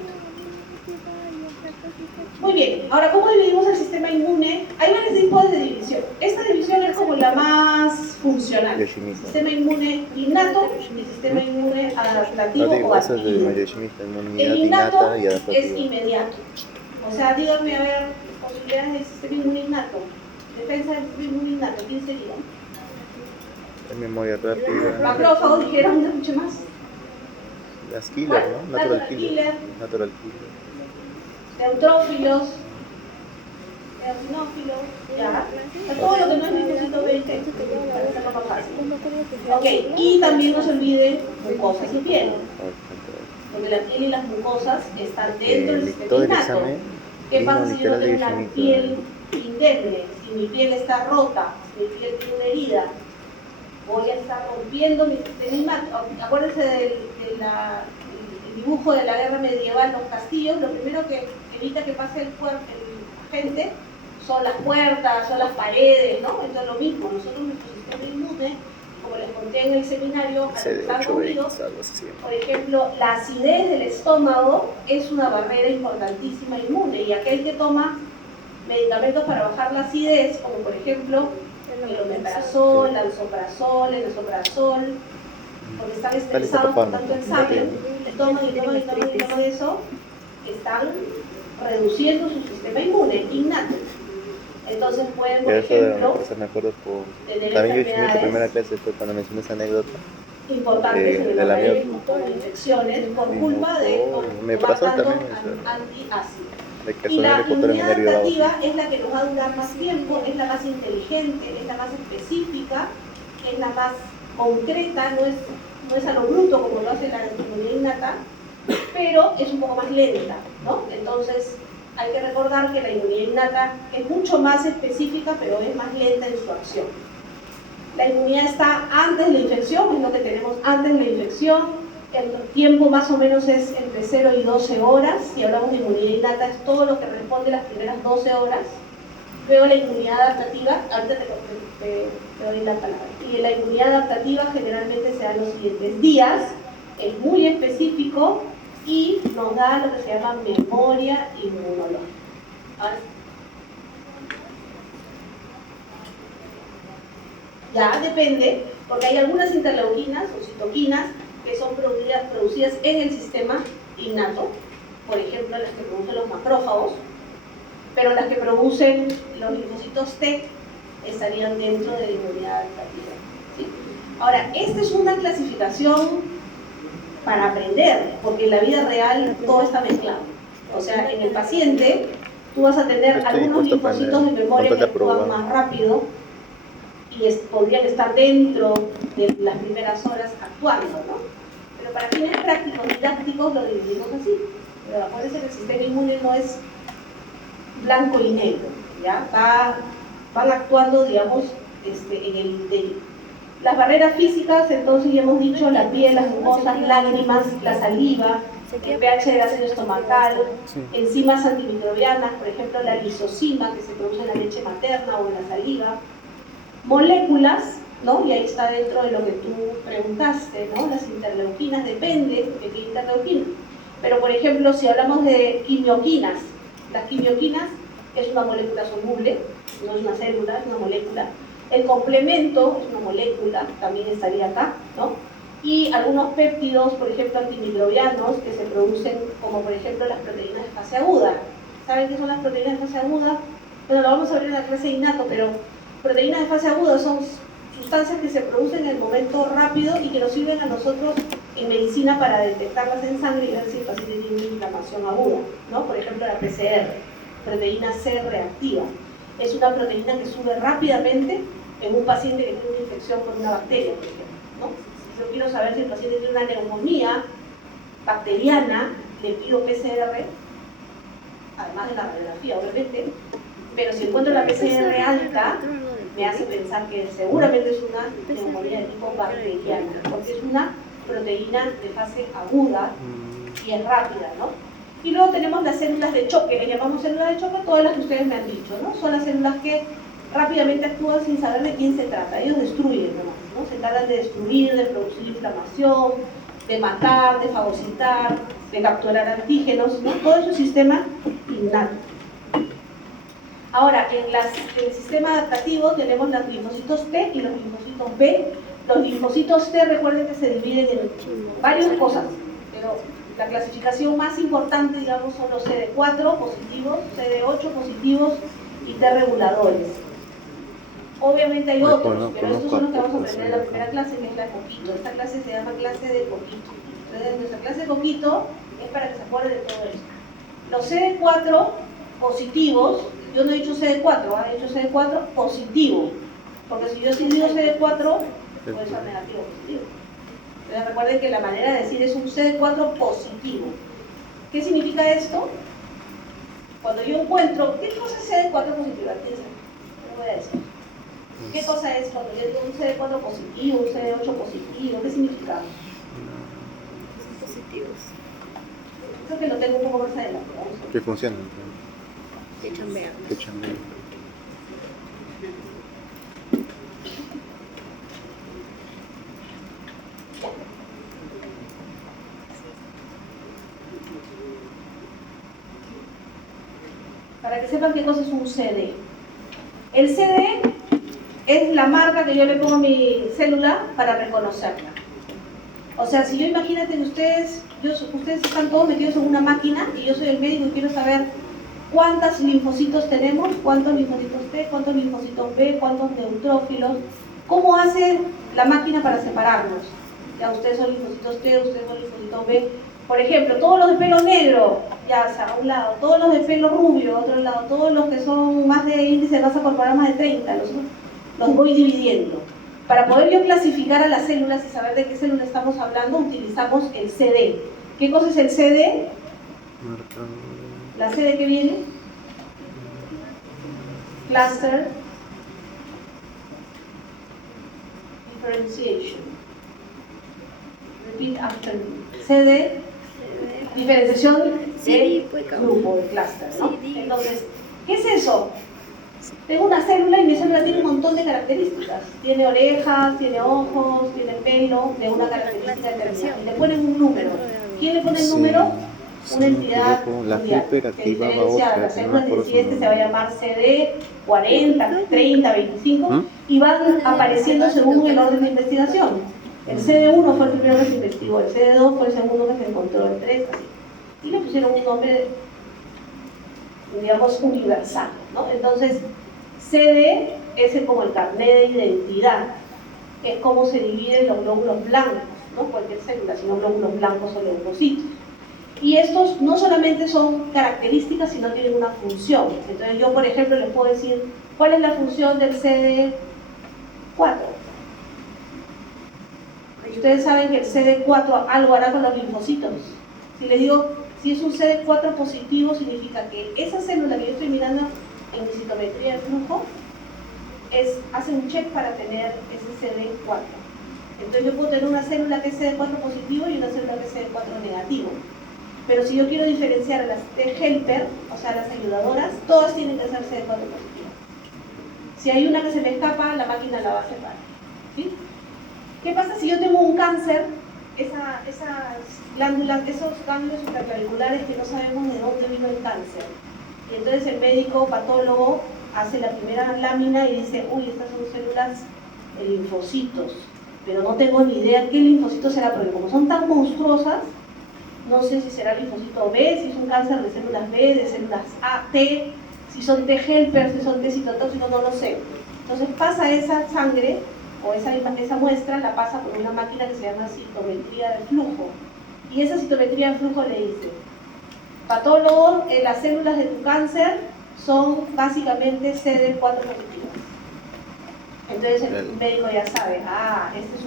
Muy bien, ahora, ¿cómo dividimos el sistema inmune? Hay varios tipos de división. Esta división es como la más funcional. Sistema inmune innato y sistema inmune adaptativo o adquirido. El innato es inmediato. O sea, díganme, a ver, posibilidades del sistema inmune innato. Defensa del sistema inmune innato, ¿quién sería? Es memoria rápida. Macrófagos, dijeron, no escuché más. Las killer, ¿no? Natural killer. Neutrófilos, eosinófilos, ya. Todo lo que no es linfocito B y T, para hacerlo más fácil. Ok, y también no se olviden mucosas y piel, porque la piel y las mucosas están dentro del sistema innato. ¿Qué pasa si yo no tengo una piel indemne? Si mi piel está rota, si mi piel tiene una herida, voy a estar rompiendo mi sistema innato. Acuérdense del dibujo de la guerra medieval, los castillos, lo primero que evita que pase el agente son las puertas, son las paredes, ¿no? Entonces lo mismo, nosotros nuestro sistema inmune, como como les conté en el seminario, a los que están conmigo, CD8X, algo así. por ejemplo, la acidez del estómago es una barrera importantísima inmune, y aquel que toma medicamentos para bajar la acidez, como por ejemplo el omeprazol, el lansoprazol, el esomeprazol, porque están estresados por tanto examen, toman eso, están reduciendo su sistema inmune innato. Entonces pueden, por ejemplo, me acuerdo tener también yo hice mi enfermedades primera clase fue cuando mencioné esa anécdota importantes en el del amigo. organismo, como infecciones por culpa de tomar tanto antiácido. Y la inmunidad adaptativa es la que nos va a durar más tiempo, es la más inteligente, es la más específica, es la más concreta, no es a lo bruto como lo hace la inmunidad innata, pero es un poco más lenta, ¿no? Entonces hay que recordar que la inmunidad innata es mucho más específica, pero es más lenta en su acción. La inmunidad está antes de la infección, es lo que tenemos antes de la infección. El tiempo más o menos es entre 0 y 12 horas. Si hablamos de inmunidad innata, es todo lo que responde las primeras 12 horas. Luego la inmunidad adaptativa, ahorita te doy la palabra. Y la inmunidad adaptativa generalmente se da en los siguientes días, es muy específico y nos da lo que se llama memoria inmunológica. Ahora sí. Ya depende, porque hay algunas interleuquinas o citoquinas que son producidas en el sistema innato, por ejemplo las que producen los macrófagos, pero las que producen los linfocitos T estarían dentro de la inmunidad adaptativa, ¿sí? Ahora, esta es una clasificación para aprender, porque en la vida real todo está mezclado. O sea, en el paciente tú vas a tener algunos linfocitos de memoria que actúan más rápido y podrían estar dentro de las primeras horas actuando, ¿no? Pero para fines prácticos, didácticos, lo dividimos así. Pero acuérdense que el sistema inmune no es blanco y negro, ¿ya? Van actuando, digamos, en el interior. Las barreras físicas, entonces ya hemos dicho, la piel, las mucosas, lágrimas, la saliva, el pH del ácido estomacal, enzimas antimicrobianas, por ejemplo la lisozima que se produce en la leche materna o en la saliva, moléculas, ¿no? Y ahí está dentro de lo que tú preguntaste, ¿no? Las interleuquinas, depende de qué interleuquina. Pero por ejemplo, si hablamos de quimioquinas, las quimioquinas es una molécula soluble, no es una célula, es una molécula. El complemento es una molécula, también estaría acá, ¿no? Y algunos péptidos, por ejemplo, antimicrobianos, que se producen, como por ejemplo las proteínas de fase aguda. ¿Saben qué son las proteínas de fase aguda? Bueno, lo vamos a ver en la clase de innato, pero proteínas de fase aguda son sustancias que se producen en el momento rápido y que nos sirven a nosotros en medicina para detectarlas en sangre y ver si el paciente tiene una inflamación aguda, ¿no? Por ejemplo, la PCR, proteína C reactiva. Es una proteína que sube rápidamente en un paciente que tiene una infección con una bacteria, por ejemplo, ¿no? Si yo quiero saber si el paciente tiene una neumonía bacteriana, le pido PCR, además de la radiografía, obviamente, pero si encuentro la PCR alta, me hace pensar que seguramente es una neumonía de tipo bacteriana, porque es una proteína de fase aguda y es rápida, ¿no? Y luego tenemos las células de choque, le llamamos células de choque, todas las que ustedes me han dicho, ¿no? Son las células que rápidamente actúan sin saber de quién se trata, ellos destruyen nomás, ¿no? Se tratan de destruir, de producir inflamación, de matar, de fagocitar, de capturar antígenos, ¿no? Todo es un sistema innato. Ahora, en el sistema adaptativo tenemos los linfocitos T y los linfocitos B. Los linfocitos T, recuerden que se dividen en varias cosas, pero la clasificación más importante, digamos, son los CD4 positivos, CD8 positivos y T reguladores. Obviamente hay otros, pero estos son los que vamos a aprender en la primera clase, que es la de Coquito. Esta clase se llama clase de Coquito. Entonces, nuestra clase de Coquito es para que se acuerden de todo esto. Los CD4 positivos, yo no he dicho CD4, he dicho CD4 positivo, porque si yo digo CD4, puede ser negativo o positivo. Entonces recuerden que la manera de decir es un CD4 positivo. ¿Qué significa esto? Cuando yo encuentro, ¿qué cosa es CD4 positivo? Piensa, ¿qué voy a decir? ¿Qué cosa es cuando yo digo un CD4 positivo, un CD8 positivo? ¿Qué significa? Son positivos. Creo que lo tengo un poco más adelante. ¿Qué funciona? Que chambean. ¿Qué chambea? para que sepan qué cosa es un CD. El CD es la marca que yo le pongo a mi célula para reconocerla. O sea, si yo imagínate que ustedes están todos metidos en una máquina y yo soy el médico y quiero saber cuántos linfocitos tenemos, cuántos linfocitos T, cuántos linfocitos B, cuántos neutrófilos, cómo hace la máquina para separarlos. Ya ustedes son linfocitos T, ustedes son linfocitos B. Por ejemplo, todos los de pelo negro, ya a un lado, todos los de pelo rubio, a otro lado, todos los que son más de índice de masa corporal más de 30, los voy dividiendo. Para poder yo clasificar a las células y saber de qué célula estamos hablando, utilizamos el CD. ¿Qué cosa es el CD? ¿La C de qué viene? Cluster Differentiation. Repeat after me. CD, diferenciación de grupo, de cluster, ¿no? Entonces, ¿qué es eso? Tengo una célula y mi célula tiene un montón de características. Tiene orejas, tiene ojos, tiene pelo de una característica determinada. Y le ponen un número. ¿Quién le pone el número? Una entidad mundial. Que diferencia a las células de si este se va a llamar CD 40, 30, 25 y van apareciendo según el orden de investigación. El CD1 fue el primero que se investigó, el CD2 fue el segundo que se encontró, el 3, así. Y le pusieron un nombre, digamos, universal, ¿no? Entonces, CD es como el carnet de identidad, es como se dividen los glóbulos blancos, no cualquier célula, sino glóbulos blancos o leucocitos. Y estos no solamente son características, sino tienen una función. Entonces yo, por ejemplo, les puedo decir cuál es la función del CD4. Ustedes saben que el CD4 algo hará con los linfocitos. Si les digo, si es un CD4 positivo, significa que esa célula que yo estoy mirando en mi citometría de flujo hace un check para tener ese CD4. Entonces yo puedo tener una célula que es CD4 positivo y una célula que es CD4 negativo. Pero si yo quiero diferenciar a las T-helper, o sea, las ayudadoras, todas tienen que ser CD4 positivas. Si hay una que se me escapa, la máquina la va a separar. ¿Sí? ¿Qué pasa si yo tengo un cáncer? Esas glándulas, esos ganglios supraclaviculares que no sabemos de dónde vino el cáncer. Y entonces el médico patólogo hace la primera lámina y dice, uy, estas son células de linfocitos, pero no tengo ni idea qué linfocito será, porque como son tan monstruosas, no sé si será linfocito B, si es un cáncer de células B, de células A, T, si son T-helper, si son T-citotóxicos, no lo sé. Entonces pasa esa sangre, o esa muestra, la pasa por una máquina que se llama citometría de flujo. Y esa citometría de flujo le dice, patólogo, las células de tu cáncer son básicamente CD4 positivas. Entonces el médico ya sabe, este es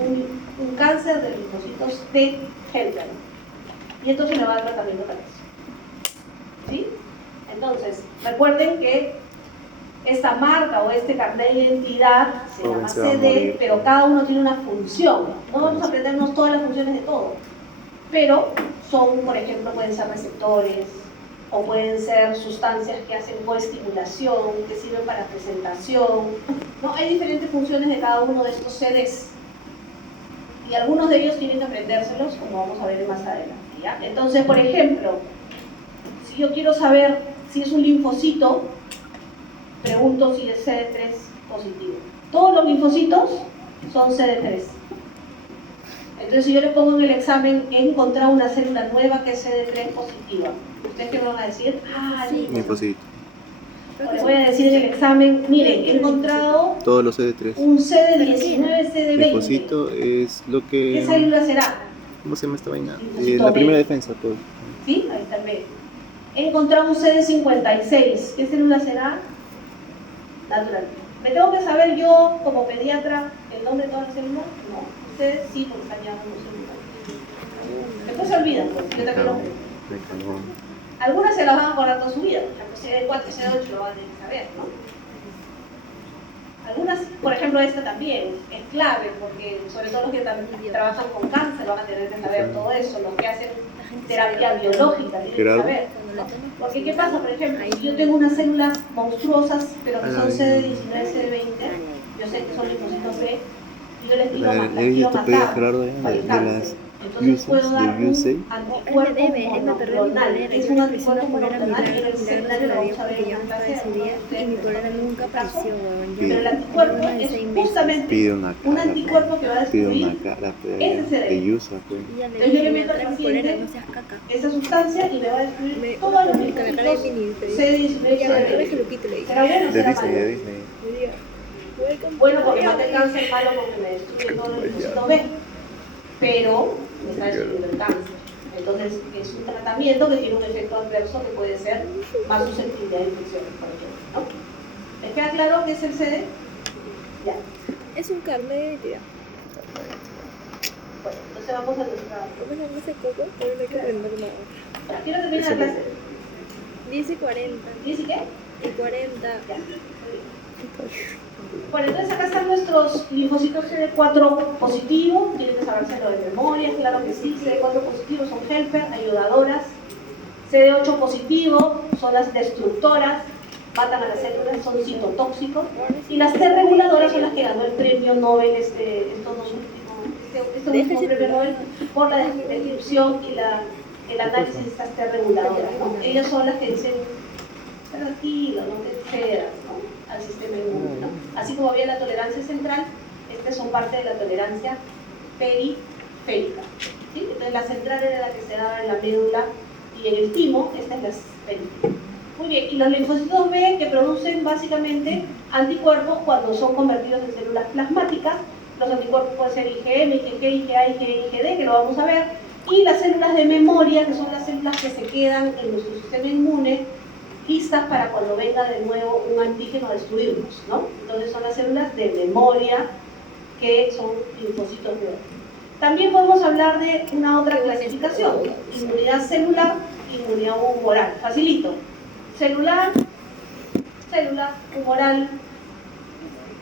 un cáncer de linfocitos T-helper. Y entonces le va a dar tratamiento para eso. ¿Sí? Entonces, recuerden que esta marca o este carnet de identidad se llama CD, pero cada uno tiene una función. No vamos a aprendernos todas las funciones de todo, pero son, por ejemplo, pueden ser receptores o pueden ser sustancias que hacen coestimulación, que sirven para presentación, ¿no? Hay diferentes funciones de cada uno de estos CDs y algunos de ellos tienen que aprendérselos, como vamos a ver más adelante, ¿ya? Entonces, por ejemplo, si yo quiero saber si es un linfocito, pregunto si es CD3 positivo. Todos los linfocitos son CD3. Entonces, si yo le pongo en el examen, he encontrado una célula nueva que es CD3 positiva. ¿Ustedes qué me van a decir? Linfocito. Les voy a decir en el examen, miren, he encontrado todos los CD3. Un CD19, CD20. Linfocito es lo que... ¿Qué célula será? ¿Cómo se llama esta vaina? La primera defensa, pues. ¿Sí? Ahí está el B. He encontrado un CD56. ¿Qué célula será? Natural. ¿Me tengo que saber yo, como pediatra, el nombre de todas las células? No. Ustedes sí, porque están llamando células. Después se olvidan, porque yo también lo creo. Algunas se las van a acordar toda su vida, por ejemplo, CD4 y CD8 lo van a tener que saber, ¿no? Algunas, por ejemplo, esta también es clave, porque sobre todo los que trabajan con cáncer van a tener que saber todo eso, los que hacen terapia biológica tienen que saber. Porque ¿qué pasa? Por ejemplo, si yo tengo unas células monstruosas, pero que son CD19, CD20, yo sé que son linfocitos B, y yo les digo, las quiero matar para el cáncer. Entonces puedo Uses, dar do you say? un anticuerpo monoclonal. Es un anticuerpo monoclonal y en el seminario lo vamos a ver en una clase. Y mi polera nunca apareció, weón. Pero el anticuerpo es justamente Pide una un cara, anticuerpo que va a pide una destruir cara, ese te cerebro. usa, pues. Y ya le Entonces yo le dije, meto al trae mi polera, paciente no seas caca. esa sustancia y me va a destruir Me- todos los me cargará de linfocitos mini, pero- CD19 Ya, ahora que lo cerebro. quite, le dije. ¿Será bueno o De será Disney, malo? de Disney. Le digo, welcome. Bueno, porque mata el cáncer, malo porque me destruye todos los linfocitos B, pero me está destruyendo el cáncer. Entonces es un tratamiento que tiene un efecto adverso que puede ser más susceptible a infecciones, por ejemplo, ¿no? ¿Les queda claro qué es el CD? Ya. Es un carnet de identidad. Bueno, entonces vamos a nuestra... Vamos a hacer coco, pero no hay que aprender nada. ¿A qué hora termina Ese la clase? 10 y 40. ¿10 y qué? Y 40. Ya. Muy bien. Bueno, entonces acá están nuestros linfocitos CD4 positivos, tienen que sabérselo de memoria, claro que sí. CD4 positivos son helper, ayudadoras. CD8 positivo son las destructoras, matan a las células, son citotóxicos. Y las T reguladoras son las que ganó el premio Nobel estos dos últimos, este último premio Nobel por la descripción y el análisis de estas T reguladoras, ¿no? Ellas son las que dicen, tranquilo, no te excedas, ¿no?, al sistema inmune, ¿no? Así como había la tolerancia central, estas son parte de la tolerancia periférica, ¿sí? Entonces la central era la que se daba en la médula y en el timo, esta es la periférica. Muy bien, y los linfocitos B que producen básicamente anticuerpos cuando son convertidos en células plasmáticas. Los anticuerpos pueden ser IgM, IgG, IgA, IgD, que lo vamos a ver, y las células de memoria, que son las células que se quedan en nuestro sistema inmune, listas para cuando venga de nuevo un antígeno a destruirnos, ¿no? Entonces son las células de memoria, que son linfocitos B. También podemos hablar de una otra clasificación: inmunidad celular, inmunidad humoral. Facilito. Celular, humoral,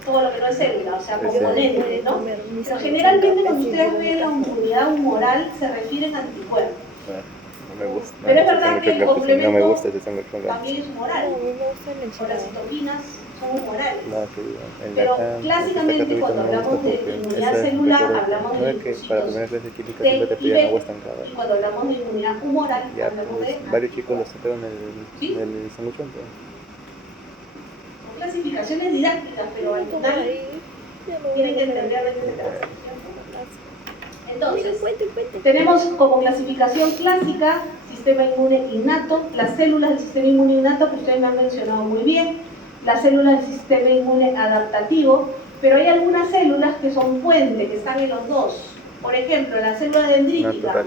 todo lo que no es célula, o sea, componentes, ¿no? Pero generalmente cuando ustedes ven la inmunidad humoral se refieren a anticuerpos. No me gusta. Pero es verdad que el No me complemento gusta ese sangre con ganas. también es humoral, No, a mí me gusta el o las enchilado. citoquinas son humorales. No, sí, en Pero la cam, clásicamente esta cuando católica no hablamos me de gusta porque inmunidad esa, celular, recuerdo, hablamos no de es que para la primera linfocitos clase química T siempre te y pedían B, agua estancada. y cuando hablamos de inmunidad humoral, Ya, hablamos pues, de varios chicos los sacaron ¿sí? el sanguchón. Pues. Son clasificaciones didácticas, pero al Como final ahí, ya no voy a tienen que comer. entender de qué se trata. Entonces, Cuente. tenemos como clasificación clásica sistema inmune innato, las células del sistema inmune innato que ustedes me han mencionado muy bien, las células del sistema inmune adaptativo, pero hay algunas células que son puentes, que están en los dos. Por ejemplo, la célula dendrítica Natural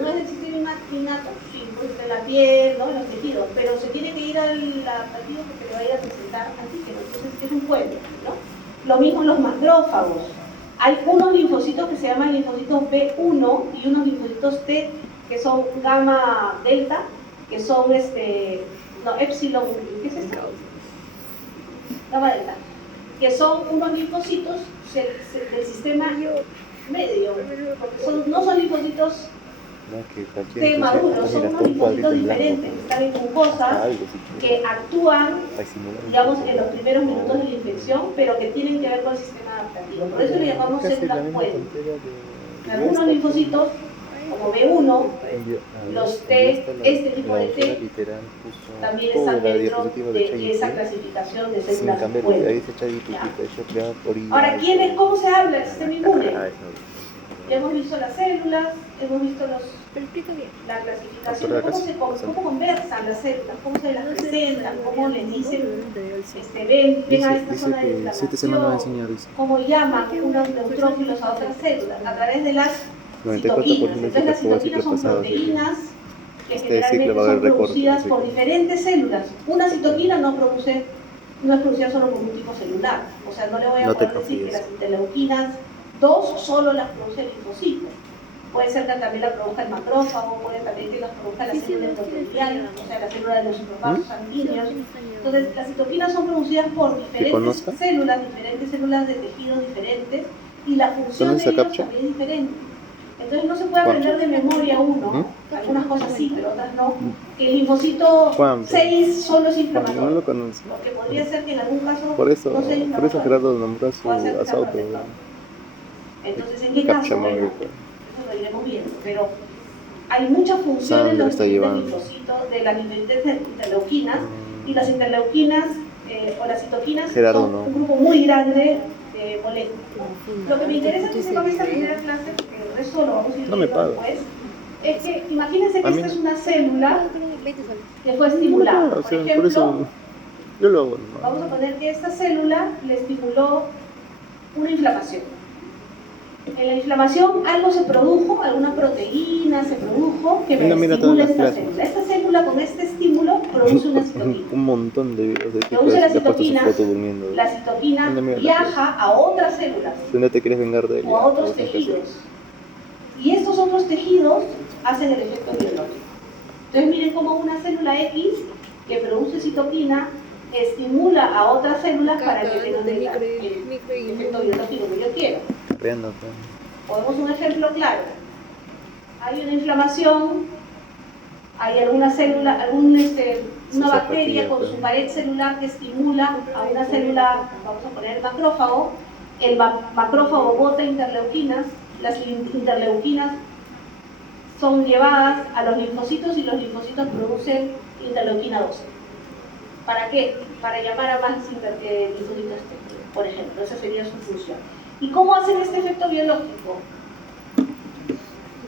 no es del sistema innato, sí, pues en la piel, ¿no?, en los tejidos, pero se tiene que ir al adaptativo porque le va a ir a presentar antígeno, entonces es un puente, ¿no? Lo mismo en los macrófagos. Hay unos linfocitos que se llaman linfocitos B1 y unos linfocitos T que son gamma delta, que son epsilon, ¿qué es esto? Gamma delta, que son unos linfocitos del sistema medio, porque no son linfocitos T maduros, son unos linfocitos diferentes, que están en mucosas, que actúan, digamos, en los primeros minutos de la infección, pero que tienen que ver con el sistema adaptativo. Por eso le llamamos células puente. Algunos linfocitos, como B1, los T, este tipo de T, también están dentro de esa clasificación de células puente. Ahora, ¿cómo se habla del sistema inmune? Ya hemos visto las células, hemos visto Pero explica bien. la clasificación de cómo conversan las células, cómo se las presentan, cómo les dicen, ven a esta zona de inflamación, cómo llaman unos neutrófilos a otras células, a través de las citoquinas. Entonces las citoquinas son proteínas que generalmente son producidas por diferentes células. Una citoquina no es producida solo por un tipo celular, o sea, no le voy a poder decir que las interleuquinas 2 solo las produce el linfocito. Puede ser que también la produzca el macrófago, puede también que las produzca la célula endotelial, o sea, la célula de los vasos sanguíneos. Entonces, las citoquinas son producidas por diferentes células de tejidos diferentes, y la función de ellos también es diferente. Entonces, no se puede aprender de memoria uno, algunas cosas sí, pero otras no, que el linfocito 6 solo es inflamatorio. No lo conoce. Porque podría ser que en algún caso Por eso Gerardo nombró a su auto. Entonces, ¿en qué caso? Bueno, eso lo iremos viendo. pero hay mucha función en Sandra los está diferentes llevando. linfocitos de las diferentes interleuquinas, y las interleuquinas o las citoquinas Gerardo, son no. un grupo muy grande de moléculas. Lo que me interesa que sepan esta primera clase, porque el resto lo vamos a ir No me viendo pagas. después, es que imagínense que A mí esta es no. una célula Tengo 20 soles. que fue estimulada. O Por sea, por ejemplo, eso yo lo hago. vamos a poner que esta célula le estimuló una inflamación. En la inflamación algo se produjo, alguna proteína se produjo que me Mira estimula todas las esta clases. célula. Esta célula con este estímulo produce una citoquina. Un montón de videos de TikTok Produce la le has puesto su citoquina, foto durmiendo. la citoquina Anda, mira la viaja a otras células Si no te quieres vengar de él, o a ya, otros lo tienes que hacer. tejidos. Y estos otros tejidos hacen el efecto biológico. Entonces miren cómo una célula X que produce citoquina estimula a otras células para que tengan de el micro y efecto biológico que yo quiero. Carreando, pues. Ponemos un ejemplo claro. Hay una inflamación, hay alguna célula, una bacteria con su pared celular que estimula a una célula, vamos a poner macrófago. El macrófago bota interleuquinas, las interleuquinas son llevadas a los linfocitos y los linfocitos producen interleuquina 12. ¿Para qué? Para llamar a más linfocitos T, por ejemplo, esa sería su función. ¿Y cómo hacen este efecto biológico?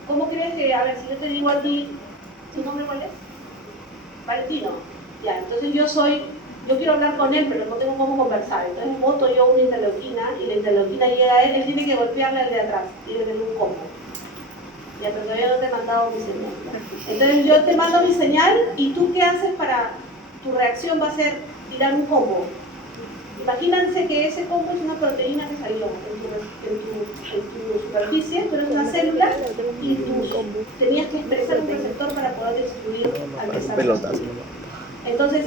¿Cómo crees que, a ver, si yo te digo a ti, ¿tu nombre cuál es? Valentino. Ya, entonces yo quiero hablar con él, pero no tengo cómo conversar. Entonces boto yo una interleuquina y la interleuquina llega a él tiene que golpearle al de atrás, tiene que tener un combo. Ya, pero todavía no te he mandado mi señal. Entonces yo te mando mi señal y tú ¿qué haces para tu reacción? Va a ser tirar un combo. Imagínense que ese combo es una proteína que salió en tu superficie, tú eres una célula y tú tenías que expresar un receptor para poder destruir al que está. Pelotas. Entonces,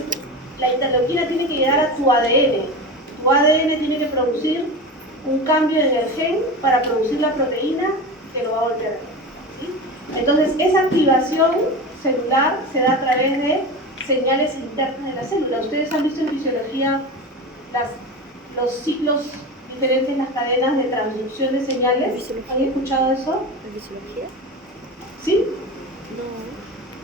la interleuquina tiene que llegar a tu ADN. Tu ADN tiene que producir un cambio en el gen para producir la proteína que lo va a golpear. ¿Sí? Entonces, esa activación celular se da a través de señales internas de la célula. Ustedes han visto en fisiología los ciclos diferentes, las cadenas de transducción de señales. ¿Han escuchado eso? ¿En fisiología? ¿Sí? No.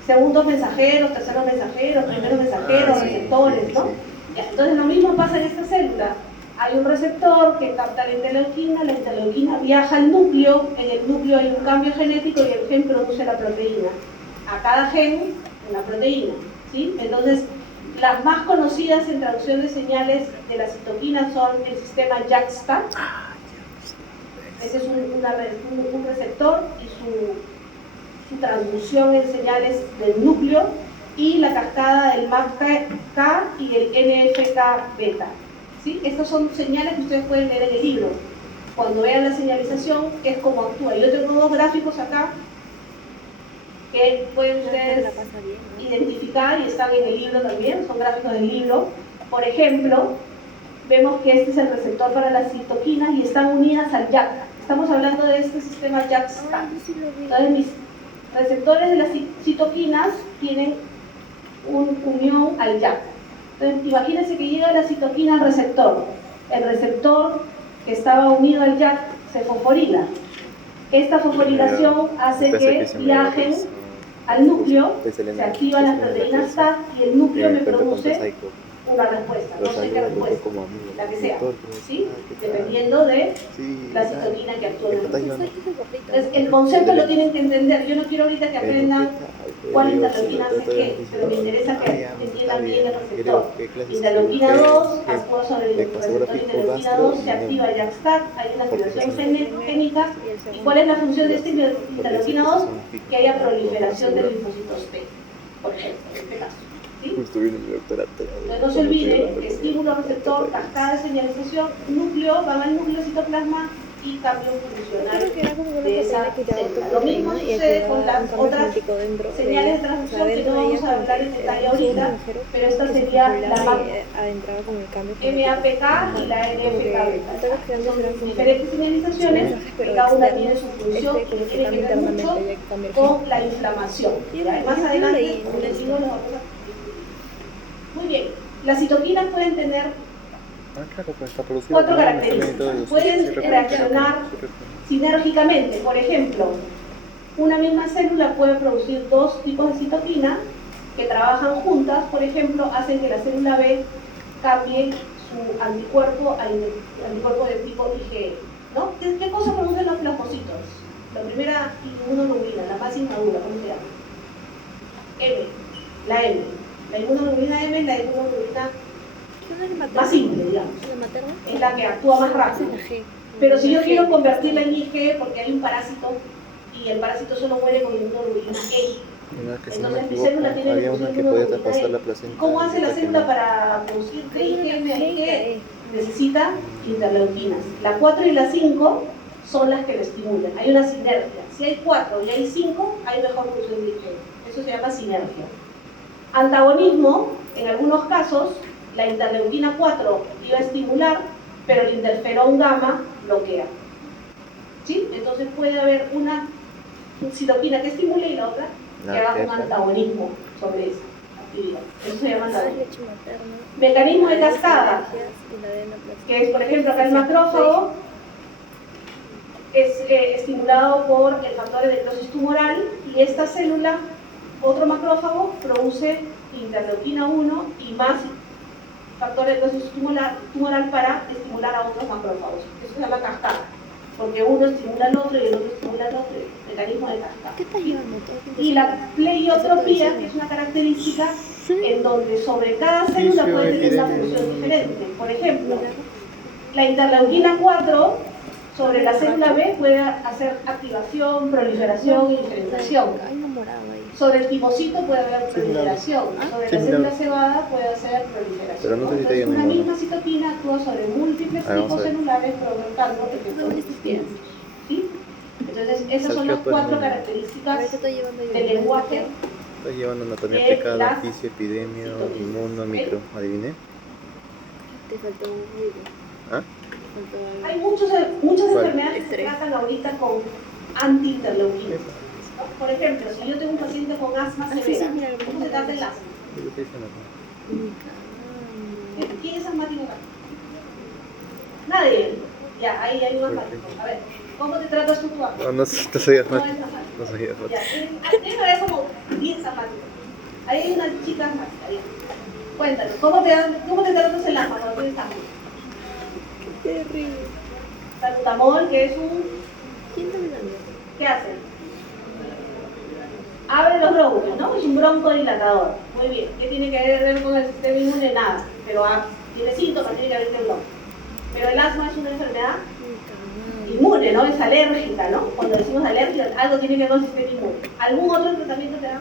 Segundos mensajeros, terceros mensajeros, primeros mensajeros, receptores, ¿no? Ya, entonces lo mismo pasa en esta célula. Hay un receptor que capta la interleuquina viaja al núcleo, en el núcleo hay un cambio genético y el gen produce la proteína. A cada gen, una proteína, ¿sí? Entonces, las más conocidas en traducción de señales de la citoquina son el sistema JAK-STAT. Ese es un receptor y su transducción en señales del núcleo, y la cascada del MAPK y el NFK-beta. ¿Sí? Estas son señales que ustedes pueden leer en el libro. Cuando vean la señalización, es como actúa. Yo tengo dos gráficos acá que pueden ustedes identificar y están en el libro también, son gráficos del libro. Por ejemplo, vemos que este es el receptor para las citoquinas y están unidas al JAK. Estamos hablando de este sistema JAK-STAT. Entonces, mis receptores de las citoquinas tienen una unión al JAK. Entonces, imagínense que llega la citoquina al receptor. El receptor que estaba unido al JAK se fosforila. Esta fosforilación hace que viajen al núcleo, se activan las proteínas STAT y el núcleo me produce una respuesta, no sé qué respuesta, la que sea, ¿sí? Dependiendo de la citoquina que actúa en el núcleo. Entonces, el concepto lo tienen que entender. Yo no quiero ahorita que aprendan cuál interleuquina hace qué, pero me interesa que entiendan bien el receptor. Interleuquina 2 actúa sobre el receptor interleuquina 2, se activa el JAK-STAT, hay una activación genética. ¿Y cuál es la función de este interleuquina 2? Que haya proliferación de linfocitos T, por ejemplo, en este caso. ¿Sí? Entonces no se olviden, estímulo, receptor, cascada de señalización, núcleo, van al núcleo citoplasma y cambio funcional de esa célula. Lo mismo sucede con las otras señales de transducción que no vamos a hablar en detalle ahorita, pero esta sería la MAPK y la NFK. Son diferentes señalizaciones, cada una tiene su función y tiene que ver mucho con la inflamación. Más adelante, como les digo, lo vamos a... Muy bien, las citoquinas pueden tener cuatro características. Pueden reaccionar sinérgicamente. Por ejemplo, Una misma célula puede producir dos tipos de citokina que trabajan juntas, por ejemplo, hacen que la célula B cambie su anticuerpo al anticuerpo de tipo IgE, ¿no? ¿Qué cosa producen los plasmocitos? La primera inmunoglobulina, la más inmadura, ¿cómo se llama? M, la M. La inmunoglobulina M es la inmunoglobulina ¿Qué no es materna? más simple, digamos. ¿La materna? Es la que actúa más Esa rápido. es la G. Pero si yo La quiero G. convertirla en IgE porque hay un parásito y el parásito solo muere con inmunoglobulina E, No, que si no me entonces mi equivoco, célula tiene había que una producir que podía inmunoglobulina traspasar E. la placenta. ¿Cómo hace la otra que célula no. para producir de IgM a G y la IgE? E. Necesita interleuquinas. La 4 y la 5 son las que lo estimulan. Hay una sinergia. Si hay 4 y hay 5, hay mejor producción de IgE. Eso se llama sinergia. Antagonismo, en algunos casos, la interleuquina 4 iba a estimular, pero el interferón gamma bloquea. ¿Sí? Entonces puede haber una citoquina que estimule y la otra que haga un antagonismo sobre esa actividad. Eso se llama Ah, es antagonismo. leche materna. Mecanismo de La cascada, alergias y la adenoplasia. que es, por ejemplo, acá el macrófago es estimulado por el factor de necrosis tumoral y esta célula, otro macrófago, produce interleuquina 1 y más factor de necrosis tumoral para estimular a otros macrófagos. Eso se llama cascada, porque uno estimula al otro y el otro estimula al otro, mecanismo de cascada. ¿Qué estás llevando? Todo Y la pleiotropía, que es una característica en donde sobre cada célula puede tener una función diferente. Por ejemplo, la interleuquina 4 sobre la célula B puede hacer activación, proliferación y diferenciación. Hay una morada ahí. Sobre el tipocito puede haber proliferación. Sobre Sí, la mira. célula cebada puede hacer proliferación. Pero no sé si Entonces, está una llamando, misma citokina actúa sobre múltiples Ahí vamos tipos a ver. celulares provocando efectos distintos. ¿Sí? Entonces, esas son las Sergio, 4 pues, características Ahorita estoy llevando yo. del lenguaje. Estoy llevando anatomía de aplicada, las fisio, epidemio, citoquinas. inmuno, micro. ¿Adiviné? Te faltó un libro. ¿Ah? Te faltó algo. Hay muchas ¿Cuál? enfermedades que se Estrés. tratan ahorita con antiinterleuquinas. ¿No? Por ejemplo, si yo tengo un paciente con asma Ah, sí, severa, sí, mira, ¿cómo se trata el asma? Yo te hice ¿Quién es asmático acá? Nadie. Ya, ahí hay un asmático. A ver, ¿cómo te tratas tú tu asma? No, no, no soy No es asmático. asmático. No soy asmático. Ya, debe haber como 10 asmáticos. Ahí hay una chica asmática. Bien. Cuéntanos, ¿cómo te tratas el asma cuando tienes asma? Qué terrible. Salbutamol, que es un... ¿Quién está mirando? ¿Qué hace? Abre los bronquios, ¿no? Es un broncodilatador. Muy bien. ¿Qué tiene que ver con el sistema inmune? Nada. Pero tiene síntomas, tiene que abrirte el bronquio. Pero el asma es una enfermedad inmune, ¿no? Es alérgica, ¿no? Cuando decimos alergia, algo tiene que ver con el sistema inmune. ¿Algún otro tratamiento te da?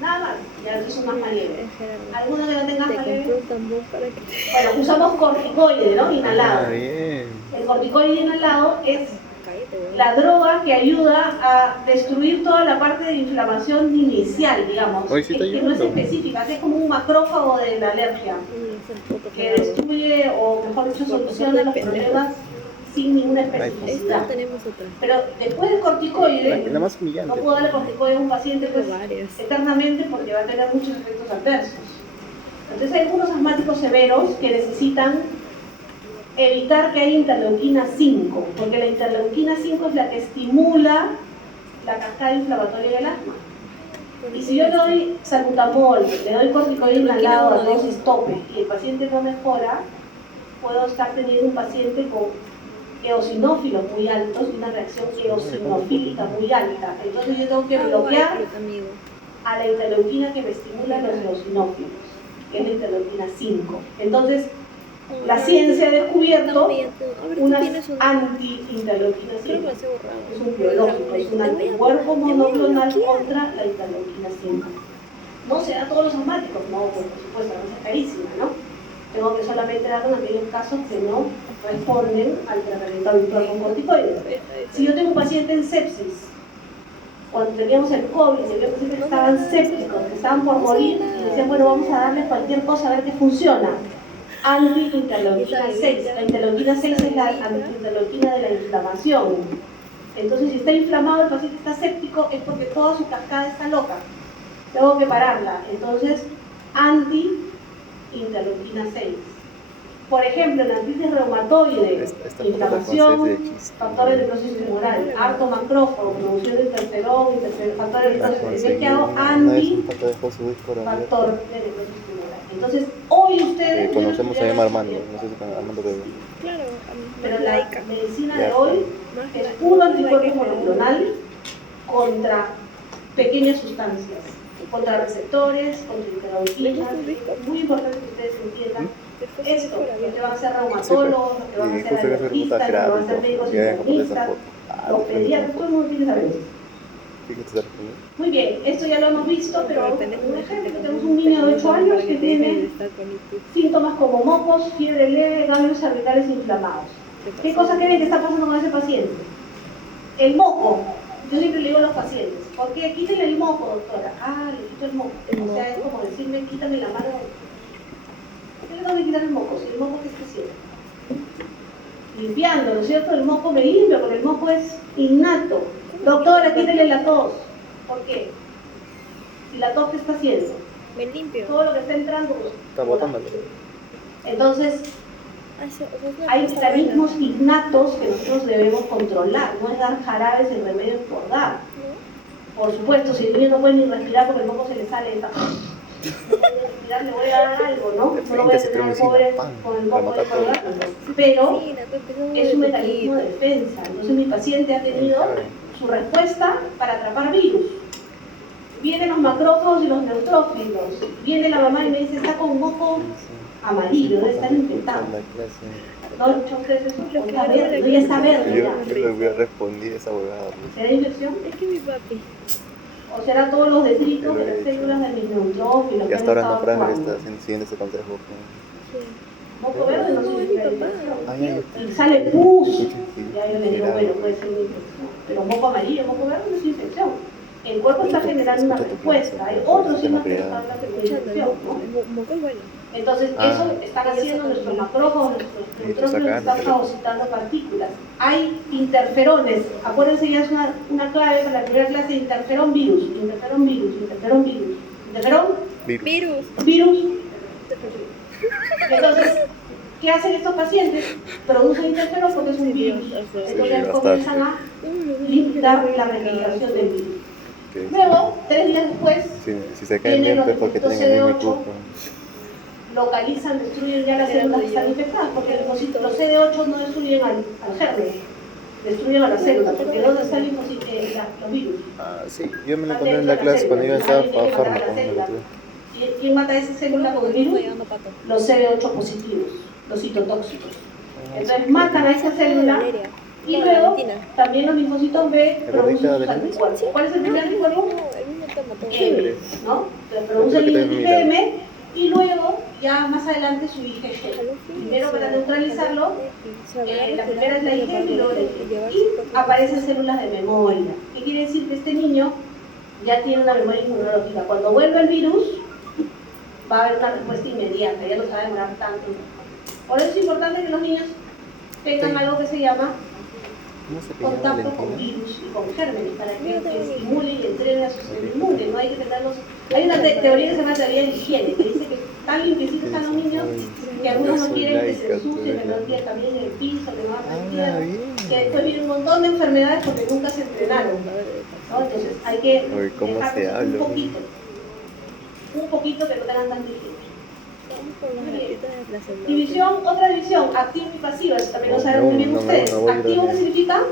Nada más. Ya entonces es un asma leve. ¿Alguno que no tenga Te asma compré leve? un tambor para que... Bueno, usamos corticoide, ¿no? Inhalado. Ah, bien. El corticoide inhalado es Cállate, weón. la droga que ayuda a destruir toda la parte de inflamación inicial, digamos. Hoy sí está es que no es lloviendo. específica, es como un macrófago de la alergia, que destruye o mejor dicho soluciona los problemas sin ninguna especificidad. Esta tenemos otra. Pero después del corticoide, La más no humillante. puedo darle corticoide a un paciente pues, Tengo varias. eternamente porque va a tener muchos efectos adversos. Entonces hay algunos asmáticos severos que necesitan evitar que haya interleuquina 5, porque la interleuquina 5 es la que estimula la cascada inflamatoria del asma. Y si yo le doy salbutamol, le doy corticoide inhalado a dosis tope y el paciente no mejora, puedo estar teniendo un paciente con eosinófilos muy altos y una reacción eosinofílica muy alta. Entonces yo tengo que bloquear amigo. a la interleuquina que me estimula los eosinófilos, que es la interleuquina 5. Entonces, la ciencia ha descubierto unas anti-interleuquina Creo que 5. lo hace borrado. Es un biológico, es un anticuerpo monoclonal contra la interleuquina 5. No se da a todos los asmáticos, no, pues, por supuesto, no es carísima, ¿no? Tengo que solamente darlo en aquellos casos que no responden al tratamiento habitual con corticoides. Si yo tengo un paciente en sepsis, cuando teníamos el COVID, había pacientes que estaban sépticos, que estaban por morir, y decían, bueno, vamos a darle cualquier cosa a ver qué funciona. Anti-interleuquina 6. La interleuquina 6 es la anti-interleuquina de la inflamación. Entonces, si está inflamado, el paciente está séptico, es porque toda su cascada está loca. Tengo que pararla. Entonces, anti-interleuquina 6. Por ejemplo, la artritis reumatoide, Esta inflamación, foto de chiste. factores de necrosis tumoral, artomacrófago, producción de interferón, factores de La necrosis. conseguí ¿Ves que hago una vez un anti pato dejó su disco abierto. factor de necrosis tumoral? Entonces, hoy ustedes... Conocemos a llama Armando, no sé si con Armando Pedro. Claro, Pero más la laica. medicina Ya de hoy Más es laica. puro anticuerpo monoclonal contra pequeñas sustancias, contra receptores, contra interleuquinas. Es muy importante que ustedes entiendan esto, los que van a ser reumatólogos, los que van a Y ser justo que hacer alergistas, los que van a ser médicos ya compartir esa internistas, foto. los pediatras, todo el mundo tiene que saber eso. Fíjate, Muy bien, esto ya lo hemos visto, pero vamos a poner un ejemplo. Tenemos un niño de 8 años que tiene síntomas como mocos, fiebre leve, ganglios cervicales inflamados. ¿Qué cosa creen que está pasando con ese paciente? El moco. Yo siempre le digo a los pacientes, ¿por qué? Quítale el moco, doctora. Ah, le quito el moco. O sea, es como decirme, quítame la mano. ¿Por qué le tengo que quitar el moco? Si el moco, ¿qué está haciendo? Limpiando, ¿no es cierto? El moco me limpia, porque el moco es innato. Doctora, quítale la tos. ¿Por qué? Si la tos, ¿qué está haciendo? Me limpio. Todo lo que está entrando, pues, está botándolo. entonces, hay mecanismos innatos que nosotros debemos controlar, no es dar jarabes y remedios por dar. Por supuesto, si el niño no puede ni respirar porque el moco se le sale, no puede respirar, le voy a dar algo, ¿no? No lo voy a tener al pobre con el moco de colgando. Pero es un mecanismo de defensa. Entonces mi paciente ha tenido su respuesta para atrapar virus. Vienen los macrófagos y los neutrófilos. Viene la mamá y me dice, está con moco amarillo, debe estar infectado. No, muchas veces está verde, no, ya está verde ya. Yo le voy a responder esa huevada. ¿Será infección? Es que mi papi. ¿O será todos los detritos de las células de mis neutrófilos? Y hasta ahora no Fran está siguiendo ese consejo. Moco verde no No, es mi significa papá. infección. Y sale pus. Ya yo le digo, bueno, puede ser una infección. Pero moco amarillo, moco verde no es infección. El cuerpo está generando una respuesta. Hay otros signos que nos hablan de una infección, ¿no? Moco es bueno. Entonces, eso están haciendo nuestros macrófagos, nuestros neutrófilos, están fagocitando partículas. Hay interferones. Acuérdense, ya es una clave para la primera clase: interferón virus, interferón virus, interferón virus. Interferón Virus. virus. Entonces, ¿qué hacen estos pacientes? Producen interferón porque es un virus. Entonces comienzan a limitar la replicación del virus. Luego, 3 días después, Si se caen bien, pues porque tienen el mismo cuerpo. localizan, destruyen ya las células que están infectadas, porque los CD8 no destruyen al germen, destruyen a las células, porque ¿dónde están los virus? Ah, sí, yo me lo encontré en la clase cuando iba a estar fármaco. ¿Quién mata esa célula con el virus? Los CD8 positivos, los citotóxicos. Entonces matan a esa célula y luego también los linfocitos B producen sus anticuerpos. ¿Cuál es el primer anticuerpo? M, ¿no? Entonces produce el IgM y luego ya más adelante su IgG. Primero para neutralizarlo, la primera es la IgM y luego el IgG. Y aparecen células de memoria. ¿Qué quiere decir? Que este niño ya tiene una memoria inmunológica. Cuando vuelve el virus, va a haber una respuesta inmediata, ya no se va a demorar tanto. Por eso es importante que los niños tengan algo que se llama contacto con virus y con gérmenes para que estimulen y entrenen a su sistema inmune. No hay que tenerlos. Hay una teoría que se llama teoría de higiene, que dice que tan limpiecitos están los niños que algunos no quieren que se ensucien, que no quieren también en el piso, que no hagan tierra, que después vienen un montón de enfermedades porque nunca se entrenaron, ¿no? Entonces hay que dejarlos un poquito que no tengan tanta higiene. División, otra división, activa y pasiva, eso también lo saben muy bien ustedes. ¿Activo qué significa?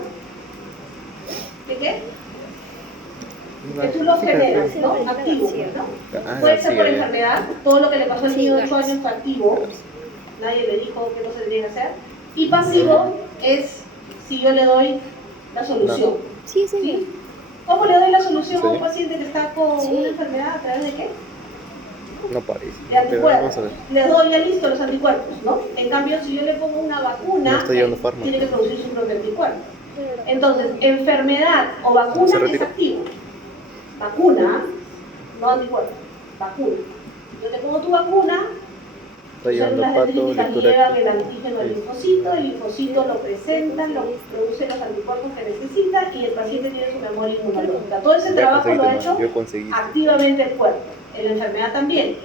¿De qué? Que tú lo generas, ¿no? Activo, ¿no? Puede ser por enfermedad, todo lo que le pasó al niño de 8 años fue activo, nadie le dijo qué cosa tenía que hacer. Y pasivo es si yo le doy la solución. Sí. ¿Cómo le doy la solución a un paciente que está con una enfermedad? ¿A través de qué? No parece. De anticuerpos. Les doy ya listo los anticuerpos, ¿no? En cambio, si yo le pongo una vacuna, tiene que producir su propio anticuerpo. Entonces, enfermedad o vacuna es activo. Vacuna, no anticuerpo. Vacuna. Yo te pongo tu vacuna, tus células dendríticas llevan el antígeno al linfocito, el linfocito lo presenta, lo produce los anticuerpos que necesita y el paciente tiene su memoria inmunológica. Todo ese trabajo lo ha hecho activamente el cuerpo. En la enfermedad también.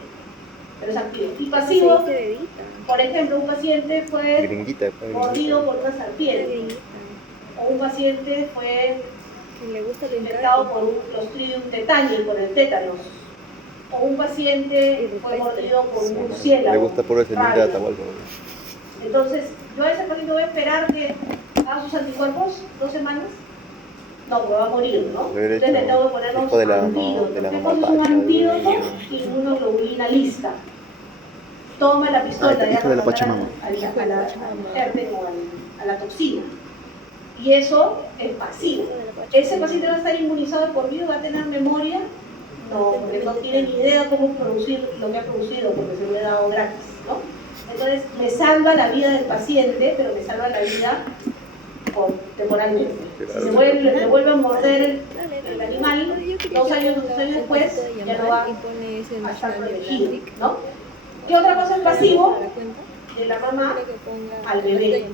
pero es activo. Y Se pasivo, dice bebita. por ejemplo, un paciente fue Gringuita, pues, mordido por una La serpiente, gringuita. o un paciente fue Que le gusta el infectado entraque. por un Clostridium tetani, por el tétanos, o un paciente fue mordido por un murciélago. Le gusta por ese link de rabia. Atahualpa. Entonces, yo a ese paciente voy a esperar que haga sus anticuerpos 2 semanas. No, porque va a morir, ¿no? Hubiera Entonces le hecho tengo que poner los hijo de la mamá- antídotos. de la ¿Qué mamá cosa es un Pacha, antídoto? de- Inmunoglobulina lista. Toma la pistola Ah, ya hijo de la para Pachamama. al germen o a la toxina. Y eso es pasivo. ¿Ese paciente va a estar inmunizado de por vida? ¿Va a tener memoria? No, porque no tiene ni idea cómo producir lo que ha producido, porque se lo he dado gratis, ¿no? Entonces, me salva la vida del paciente, pero me salva la vida temporalmente. Si le vuelve a morder el animal, 2 años o 3 años después, ya no va a estar protegido, ¿no? ¿Qué otra cosa es pasivo? De la mamá al bebé.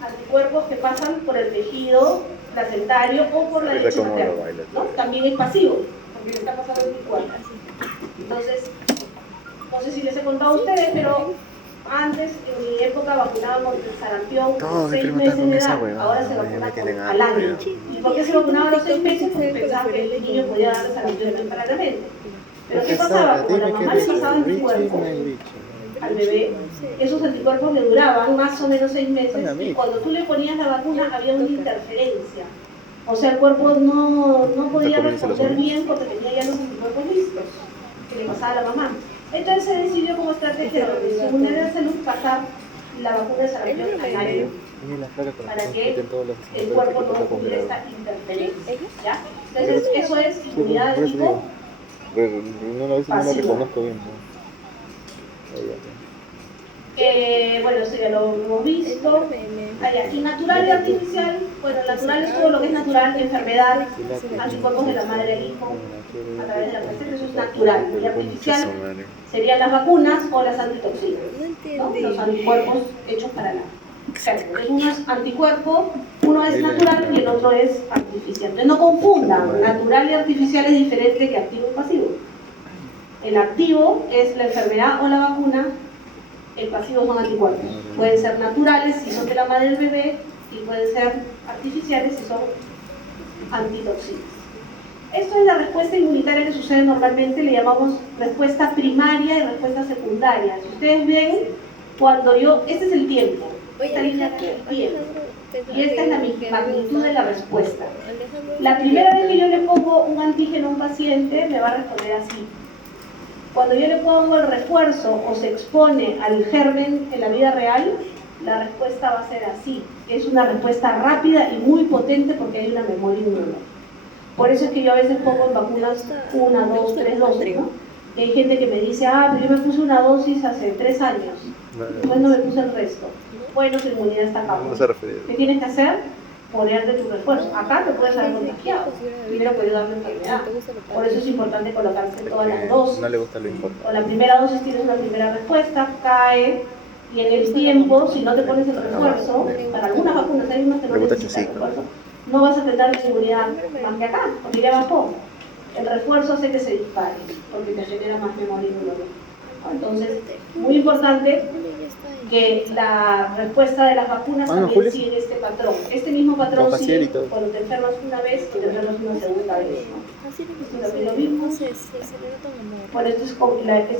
Anticuerpos que pasan por el tejido placentario o por la Mira leche cómo lo materna, baila. ¿no? También es pasivo, porque le está pasando el anticuerpo. Entonces, no sé si les he contado a ustedes, pero antes, en mi época, vacunábamos el sarampión Todos con 6 experimentan meses con de esa edad. huevada, Ahora se ya vacuna me tienen al año. harto, ¿Y por qué se vacunaba a los 6 meses? Porque pensaba que el niño podía darle sarampión tempranamente. Pero ¿qué pasaba? Como la mamá le pasaba anticuerpos al bebé, esos anticuerpos le duraban más o menos 6 meses y cuando tú le ponías la vacuna había una interferencia. O sea, el cuerpo no podía responder bien porque tenía ya los anticuerpos listos, que le pasaba a la mamá. Entonces se decidió como estrategia de la Organización Mundial de la Salud pasar la vacuna de sarampión al año para que el cuerpo no tuviera esta interferencia. ¿Ya? Entonces eso es inmunidad de tipo No, a veces no lo pasiva. reconozco bien. ¿No? Bueno, eso ya lo hemos visto. Y natural y artificial, bueno, natural es todo lo que es natural, enfermedad, anticuerpos de la madre al hijo, a través de la placenta, eso es natural. Y artificial serían las vacunas o las antitoxinas, ¿no? Los anticuerpos hechos para la entonces, uno es anticuerpo, uno es natural y el otro es artificial. Entonces no confundan, natural y artificial es diferente que activo y pasivo. El activo es la enfermedad o la vacuna, el pasivo son anticuerpos. Pueden ser naturales si son de la madre del bebé y pueden ser artificiales si son antitoxinas. Esto es la respuesta inmunitaria que sucede normalmente, le llamamos respuesta primaria y respuesta secundaria. Si ustedes ven, este es el tiempo, esta línea aquí es el tiempo, y esta es la magnitud de la respuesta. La primera vez que yo le pongo un antígeno a un paciente, me va a responder así. Cuando yo le pongo el refuerzo o se expone al germen en la vida real, la respuesta va a ser así. Es una respuesta rápida y muy potente porque hay una memoria inmunológica. Por eso es que yo a veces pongo en vacunas 1, 2, 3 dosis, ¿no? Y hay gente que me dice, pero yo me puse una dosis hace 3 años, después no me puse el resto. Bueno, su inmunidad está acá. ¿Qué tienes que hacer? Ponerte tu refuerzo. Acá te puedes haber contagiado. Primero puede dar una enfermedad. Por eso es importante colocarse todas las dosis. No le gusta lo importante. O la primera dosis tienes una primera respuesta, cae, y en el tiempo, si no te pones el refuerzo, para algunas vacunas hay unas que no necesitan refuerzo, no vas a tener la inmunidad más que acá, porque ya bajó. El refuerzo hace que se dispare, porque te genera más memoria inmunológica. Entonces, muy importante que la respuesta de las vacunas también sigue este patrón. Este mismo patrón sigue cuando te enfermas una vez y te enfermas una segunda vez, ¿no? Esto también lo mismo. Bueno, este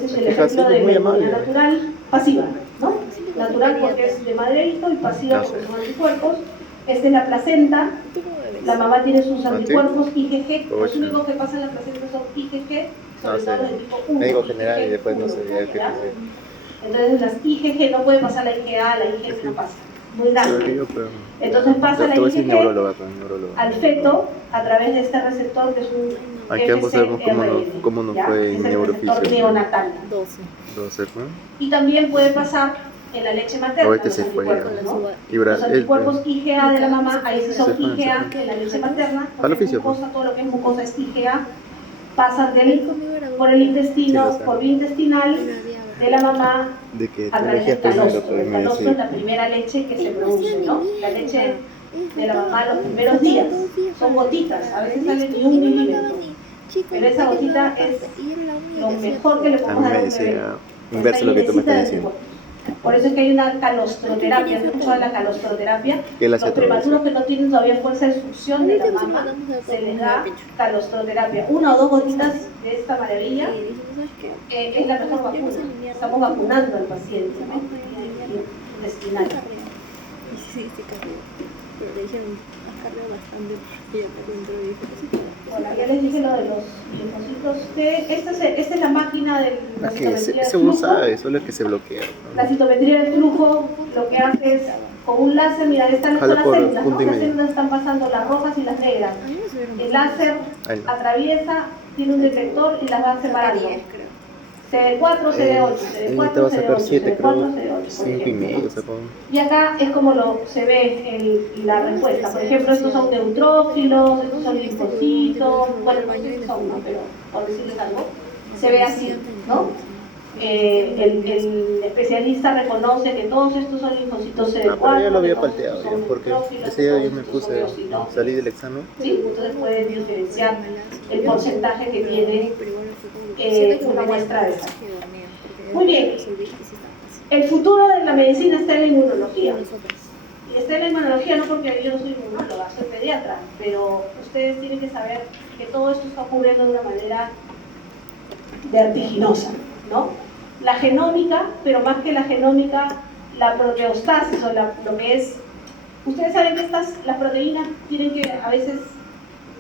es el ejemplo de la inmunidad natural pasiva, ¿no? Natural porque es de madre a hijo y pasiva porque son anticuerpos. Esta es la placenta. La mamá tiene sus anticuerpos IgG. Los únicos que pasan en la placenta son IgG, sobre todo los de tipo 1. Médico general y después no sé. Entonces las IgG no puede pasar la IgA, la IgG no pasa. Muy grande. Entonces pasa la IgG al feto a través de este receptor que es un aquí ambos sabemos cómo nos fue en neurofisio. Receptor neonatal. 12, ¿no? Y también puede pasar en la leche materna, los anticuerpos, ¿no? Los anticuerpos IgA de la mamá, ahí sí son IgA en la leche materna, mucosa, todo lo que es mucosa es IgA, pasan por el intestino, por vía intestinal de la mamá a través del calostro. El calostro es la primera leche que se produce, ¿no? La leche de la mamá los primeros días, son gotitas, a veces salen ni 1 milímetro. Chicos, Pero esa hay que gotita tomar es parte. Y era la única lo que hacía mejor que le todo. A podemos mí dar a me un bebé. decía Está inverso lo que tú me llenecita estás de diciendo. cuerpo. Por eso es que hay una calostroterapia. ¿Has escuchado la calostroterapia? Que él Los hacía todo prematuros eso. que no tienen todavía fuerza de succión de la Ahorita mama, nosotros mandamos a se les todo da el pecho. calostroterapia. Una o dos gotitas de esta maravilla Dijimos, ¿sabes qué? es la mejor vacuna. Estamos vacunando al paciente, ¿no? Intestinal. Y sí, carreó. Pero le dijeron, has carreado bastante. Y ya por dentro dijo, sí, Bueno, ya les dije lo de los linfocitos T. Esta es la máquina de la Es que citometría de ese uno flujo. sabe, solo es que se bloquea. ¿no? La citometría de flujo lo que hace es, con un láser, mira, estas son Jala las por células, ¿no? punto y Las medio. células están pasando las rojas y las negras. A mí me subieron El láser Ahí no. atraviesa, tiene un detector y las va separando. 10, creo. CD4, CD8, Ahí te va CD4, a sacar CD8, 7, CD4, creo. CD8. 5 y medio sacó. Y acá es como se ve la respuesta. Por ejemplo, estos son neutrófilos, estos son linfocitos, bueno, no sé si son, ¿no? Pero por decirles algo, se ve así, ¿no? El especialista reconoce que todos estos son linfocitos CD4. No, pero ya lo había que todos palteado, estos son ya, porque neutrófilos, ese día que yo todos me estos son puse, eosinófilos. salí del examen. Sí, entonces pueden diferenciar el porcentaje que tiene una muestra de esa. Muy bien. El futuro de la medicina está en la inmunología. Y está en la inmunología no porque yo no soy inmunóloga, soy pediatra, pero ustedes tienen que saber que todo esto está ocurriendo de una manera vertiginosa, ¿no? La genómica, pero más que la genómica, la proteostasis o lo que es... Ustedes saben que las proteínas tienen que a veces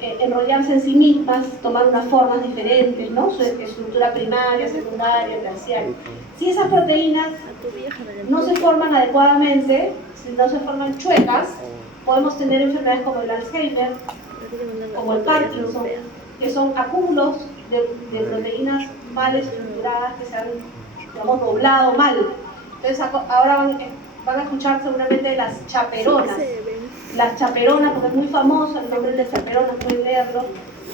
enrollarse en sí mismas, tomar unas formas diferentes, ¿no? Su estructura primaria, secundaria, terciaria. Si esas proteínas no se forman adecuadamente, si no se forman chuecas, podemos tener enfermedades como el Alzheimer, como el Parkinson, que son acúmulos de proteínas mal estructuradas que se han, digamos, doblado mal. Entonces ahora van a escuchar seguramente las chaperonas. Las chaperonas, porque es muy famoso el nombre de chaperona, pueden leerlo,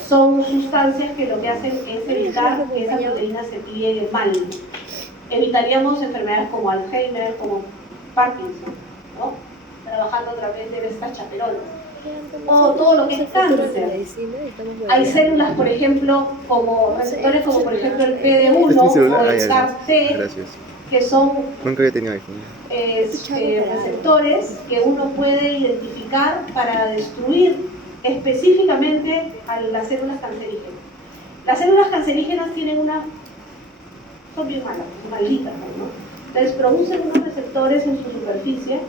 son sustancias que lo que hacen es evitar que esa proteína se pliegue mal. Evitaríamos enfermedades como Alzheimer, como Parkinson, ¿no? Trabajando a través de estas chaperonas. O todo lo que es cáncer. Hay células, por ejemplo, como receptores como por ejemplo el PD1 ¿Es mi celular? o Ah, el ya, ya. CAR-T, Gracias. que son Nunca había tenido iPhone. receptores que uno puede identificar para destruir específicamente a las células cancerígenas. Las células cancerígenas tienen son bien malas, malditas, ¿no? Entonces producen unos receptores en su superficie,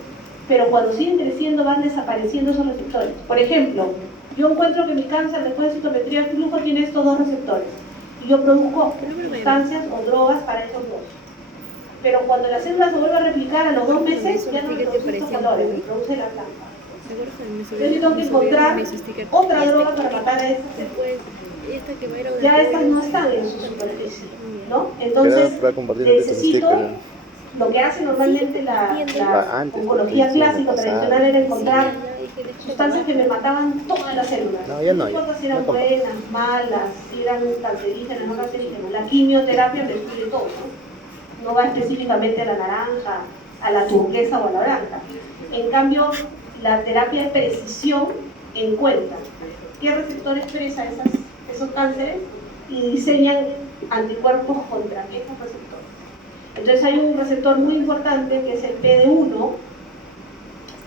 pero cuando siguen creciendo van desapareciendo esos receptores. Por ejemplo, yo encuentro que mi cáncer después de citometría de flujo tiene estos dos receptores y yo produzco sustancias o drogas para esos dos. Pero cuando la célula se vuelve a replicar a los 2 meses, ya no produce estos colores, produce la planta. Entonces yo tengo que encontrar otra droga para matar a esas células. Ya estas no están en su superficie, ¿no? Entonces necesito, lo que hace normalmente la oncología clásica tradicional era encontrar sustancias que me mataban todas las células. No, ya no No hay. importa si eran buenas, malas, si eran cancerígenas, no cancerígenas. La quimioterapia destruye todo, ¿no? No va específicamente a la naranja, a la turquesa o a la blanca. En cambio, la terapia de precisión encuentra qué receptores expresa esos cánceres y diseñan anticuerpos contra esos receptores. Entonces hay un receptor muy importante que es el PD1,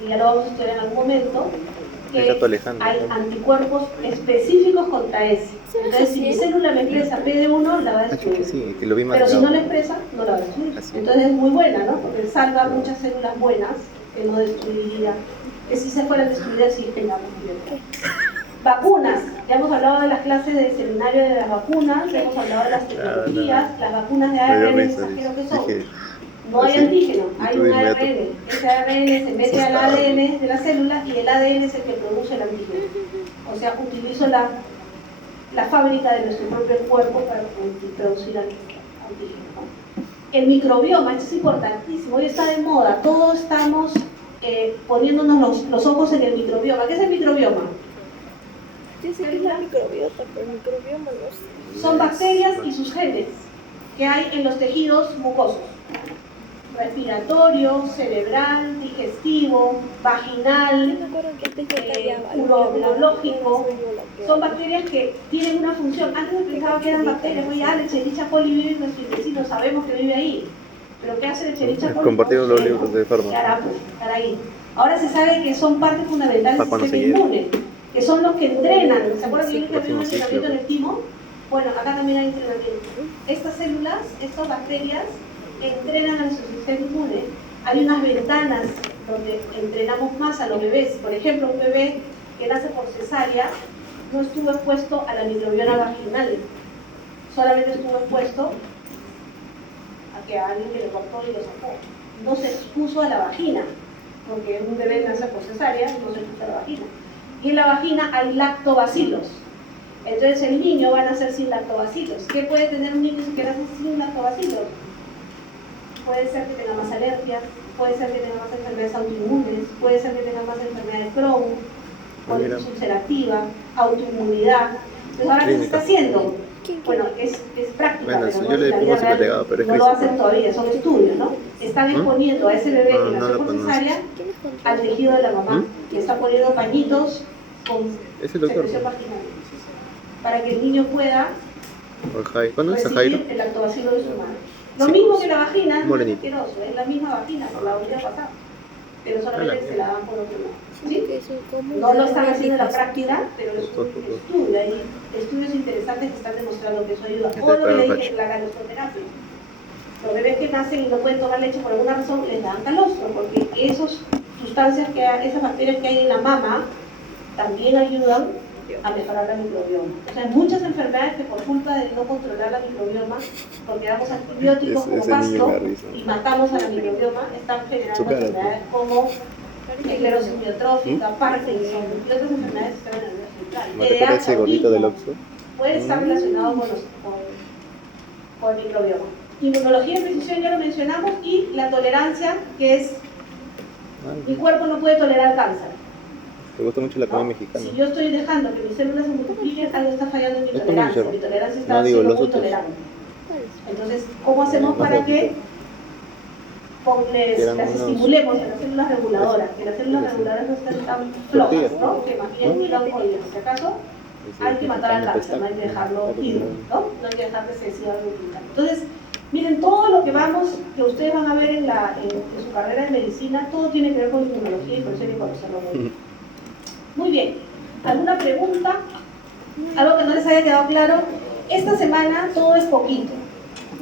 y ya lo vamos a estudiar en algún momento, que hay anticuerpos específicos contra ese. Entonces si mi célula me expresa PD1, la va a destruir. Sí, que lo vi pero si no la expresa, no la va a destruir. Entonces es muy buena, ¿no? Porque salva muchas células buenas que no destruiría, que si se fueran destruidas si tengamos libertad. Vacunas, ya hemos hablado de las clases de seminario de las vacunas, ya hemos hablado de las tecnologías, las vacunas de ARN mensajero que son. No hay antígeno, hay un ARN. Ese ARN se mete al ADN de la célula y el ADN es el que produce el antígeno. O sea, utilizo la fábrica de nuestro propio cuerpo para producir antígeno, ¿no? El microbioma, esto es importantísimo, hoy está de moda, todos estamos poniéndonos los ojos en el microbioma. ¿Qué es el microbioma? Yo sé que es la microbiota, pero el microbioma no sé. Son bacterias y sus genes que hay en los tejidos mucosos. respiratorio, cerebral, digestivo, Yo vaginal, me acuerdo que antes yo callaba. urológico. Son bacterias que tienen una función. Antes pensaba que eran bacterias, oye, el Escherichia coli vive en nuestro intestino, sabemos que vive ahí. Pero ¿qué hace el Escherichia coli? Compartiendo los libros de Fermo. Caray. Ahora se sabe que son parte fundamental del sistema inmune, que son los que entrenan. ¿Se acuerdan que había un entrenamiento en el timo? Bueno, acá también hay entrenamiento. Estas células, estas bacterias, entrenan a nuestro sistema inmune. Hay unas ventanas donde entrenamos más a los bebés. Por ejemplo, un bebé que nace por cesárea no estuvo expuesto a la microbiota vaginal, solamente estuvo expuesto a que a alguien que le cortó y lo sacó. No se expuso a la vagina, porque un bebé nace por cesárea, no se expuso a la vagina. Y en la vagina hay lactobacilos. Entonces el niño va a nacer sin lactobacilos. ¿Qué puede tener un niño que nace sin lactobacilos? Puede ser que tenga más alergias, puede ser que tenga más enfermedades autoinmunes, puede ser que tenga más enfermedades Crohn, colitis ulcerativa, autoinmunidad. Entonces, ¿ahora qué se está haciendo? Bueno, es práctica, Bueno, pero yo le en la pongo vida real pegado, pero es no lo Cristo. hacen todavía, son estudios, ¿no? Están exponiendo a ese bebé que No nació lo por conozco. cesárea al tejido de la mamá. Le está poniendo pañitos con Es el doctor. secreción vaginal para que el niño pueda ¿Cuándo es recibir Jairo? el lactobacilo de su madre. Lo Sí, mismo que la vagina, no es morenito. asqueroso, es la misma vagina por la orilla pasada, pero solamente se la dan por otro lado. ¿Sí? No lo están haciendo en la práctica, pero es un estudio. Hay estudios interesantes que están demostrando que eso ayuda. O lo que le dije, la galostoterapia. Los bebés que nacen y no pueden tomar leche por alguna razón, les dan calostro, porque esas sustancias, esas bacterias que hay en la mama, también ayudan a mejorar la microbioma. O sea, hay muchas enfermedades que por culpa de no controlar la microbioma, porque damos antibióticos como pasto y matamos a la microbioma, están generando enfermedades como esclerosis miotrófica, Parkinson y otras enfermedades que están en el hospital. ¿Me recuerda ese gordito del Oxxo? Puede estar relacionado con el microbioma. Inmunología de precisión ya lo mencionamos, y la tolerancia, que es mi cuerpo no puede tolerar cáncer. Me gusta mucho la comida mexicana. Si yo estoy dejando que mis células se multipliquen, algo está fallando en mi ¿Esto tolerancia. mucho? Mi tolerancia está No, digo, siendo los muy otros. tolerante. Entonces, ¿cómo hacemos Más para que ratito. Eran las unos- estimulemos en las células reguladoras? Que las células reguladoras no estén tan flojas, ¿no? Que más bien digan, oye, si acaso hay que matar al cáncer, no hay que dejarlo ir, ¿no? No hay que dejar que se siga multiplicando. Entonces, miren, todo lo que ustedes van a ver en su carrera de medicina, todo tiene que ver con inmunología, y por eso hay que conocerlo muy bien. Muy bien. ¿Alguna pregunta? ¿Algo que no les haya quedado claro? Esta semana todo es poquito.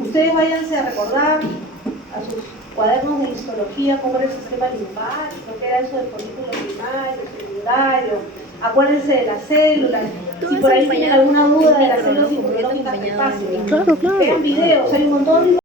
Ustedes váyanse a recordar a sus cuadernos de histología cómo era el sistema linfático, qué era eso del folículo primario, secundario. Acuérdense de las células. Si por ahí tienen alguna duda de las células inmunológicas, que pasen. Claro, claro. Vean videos, hay un montón de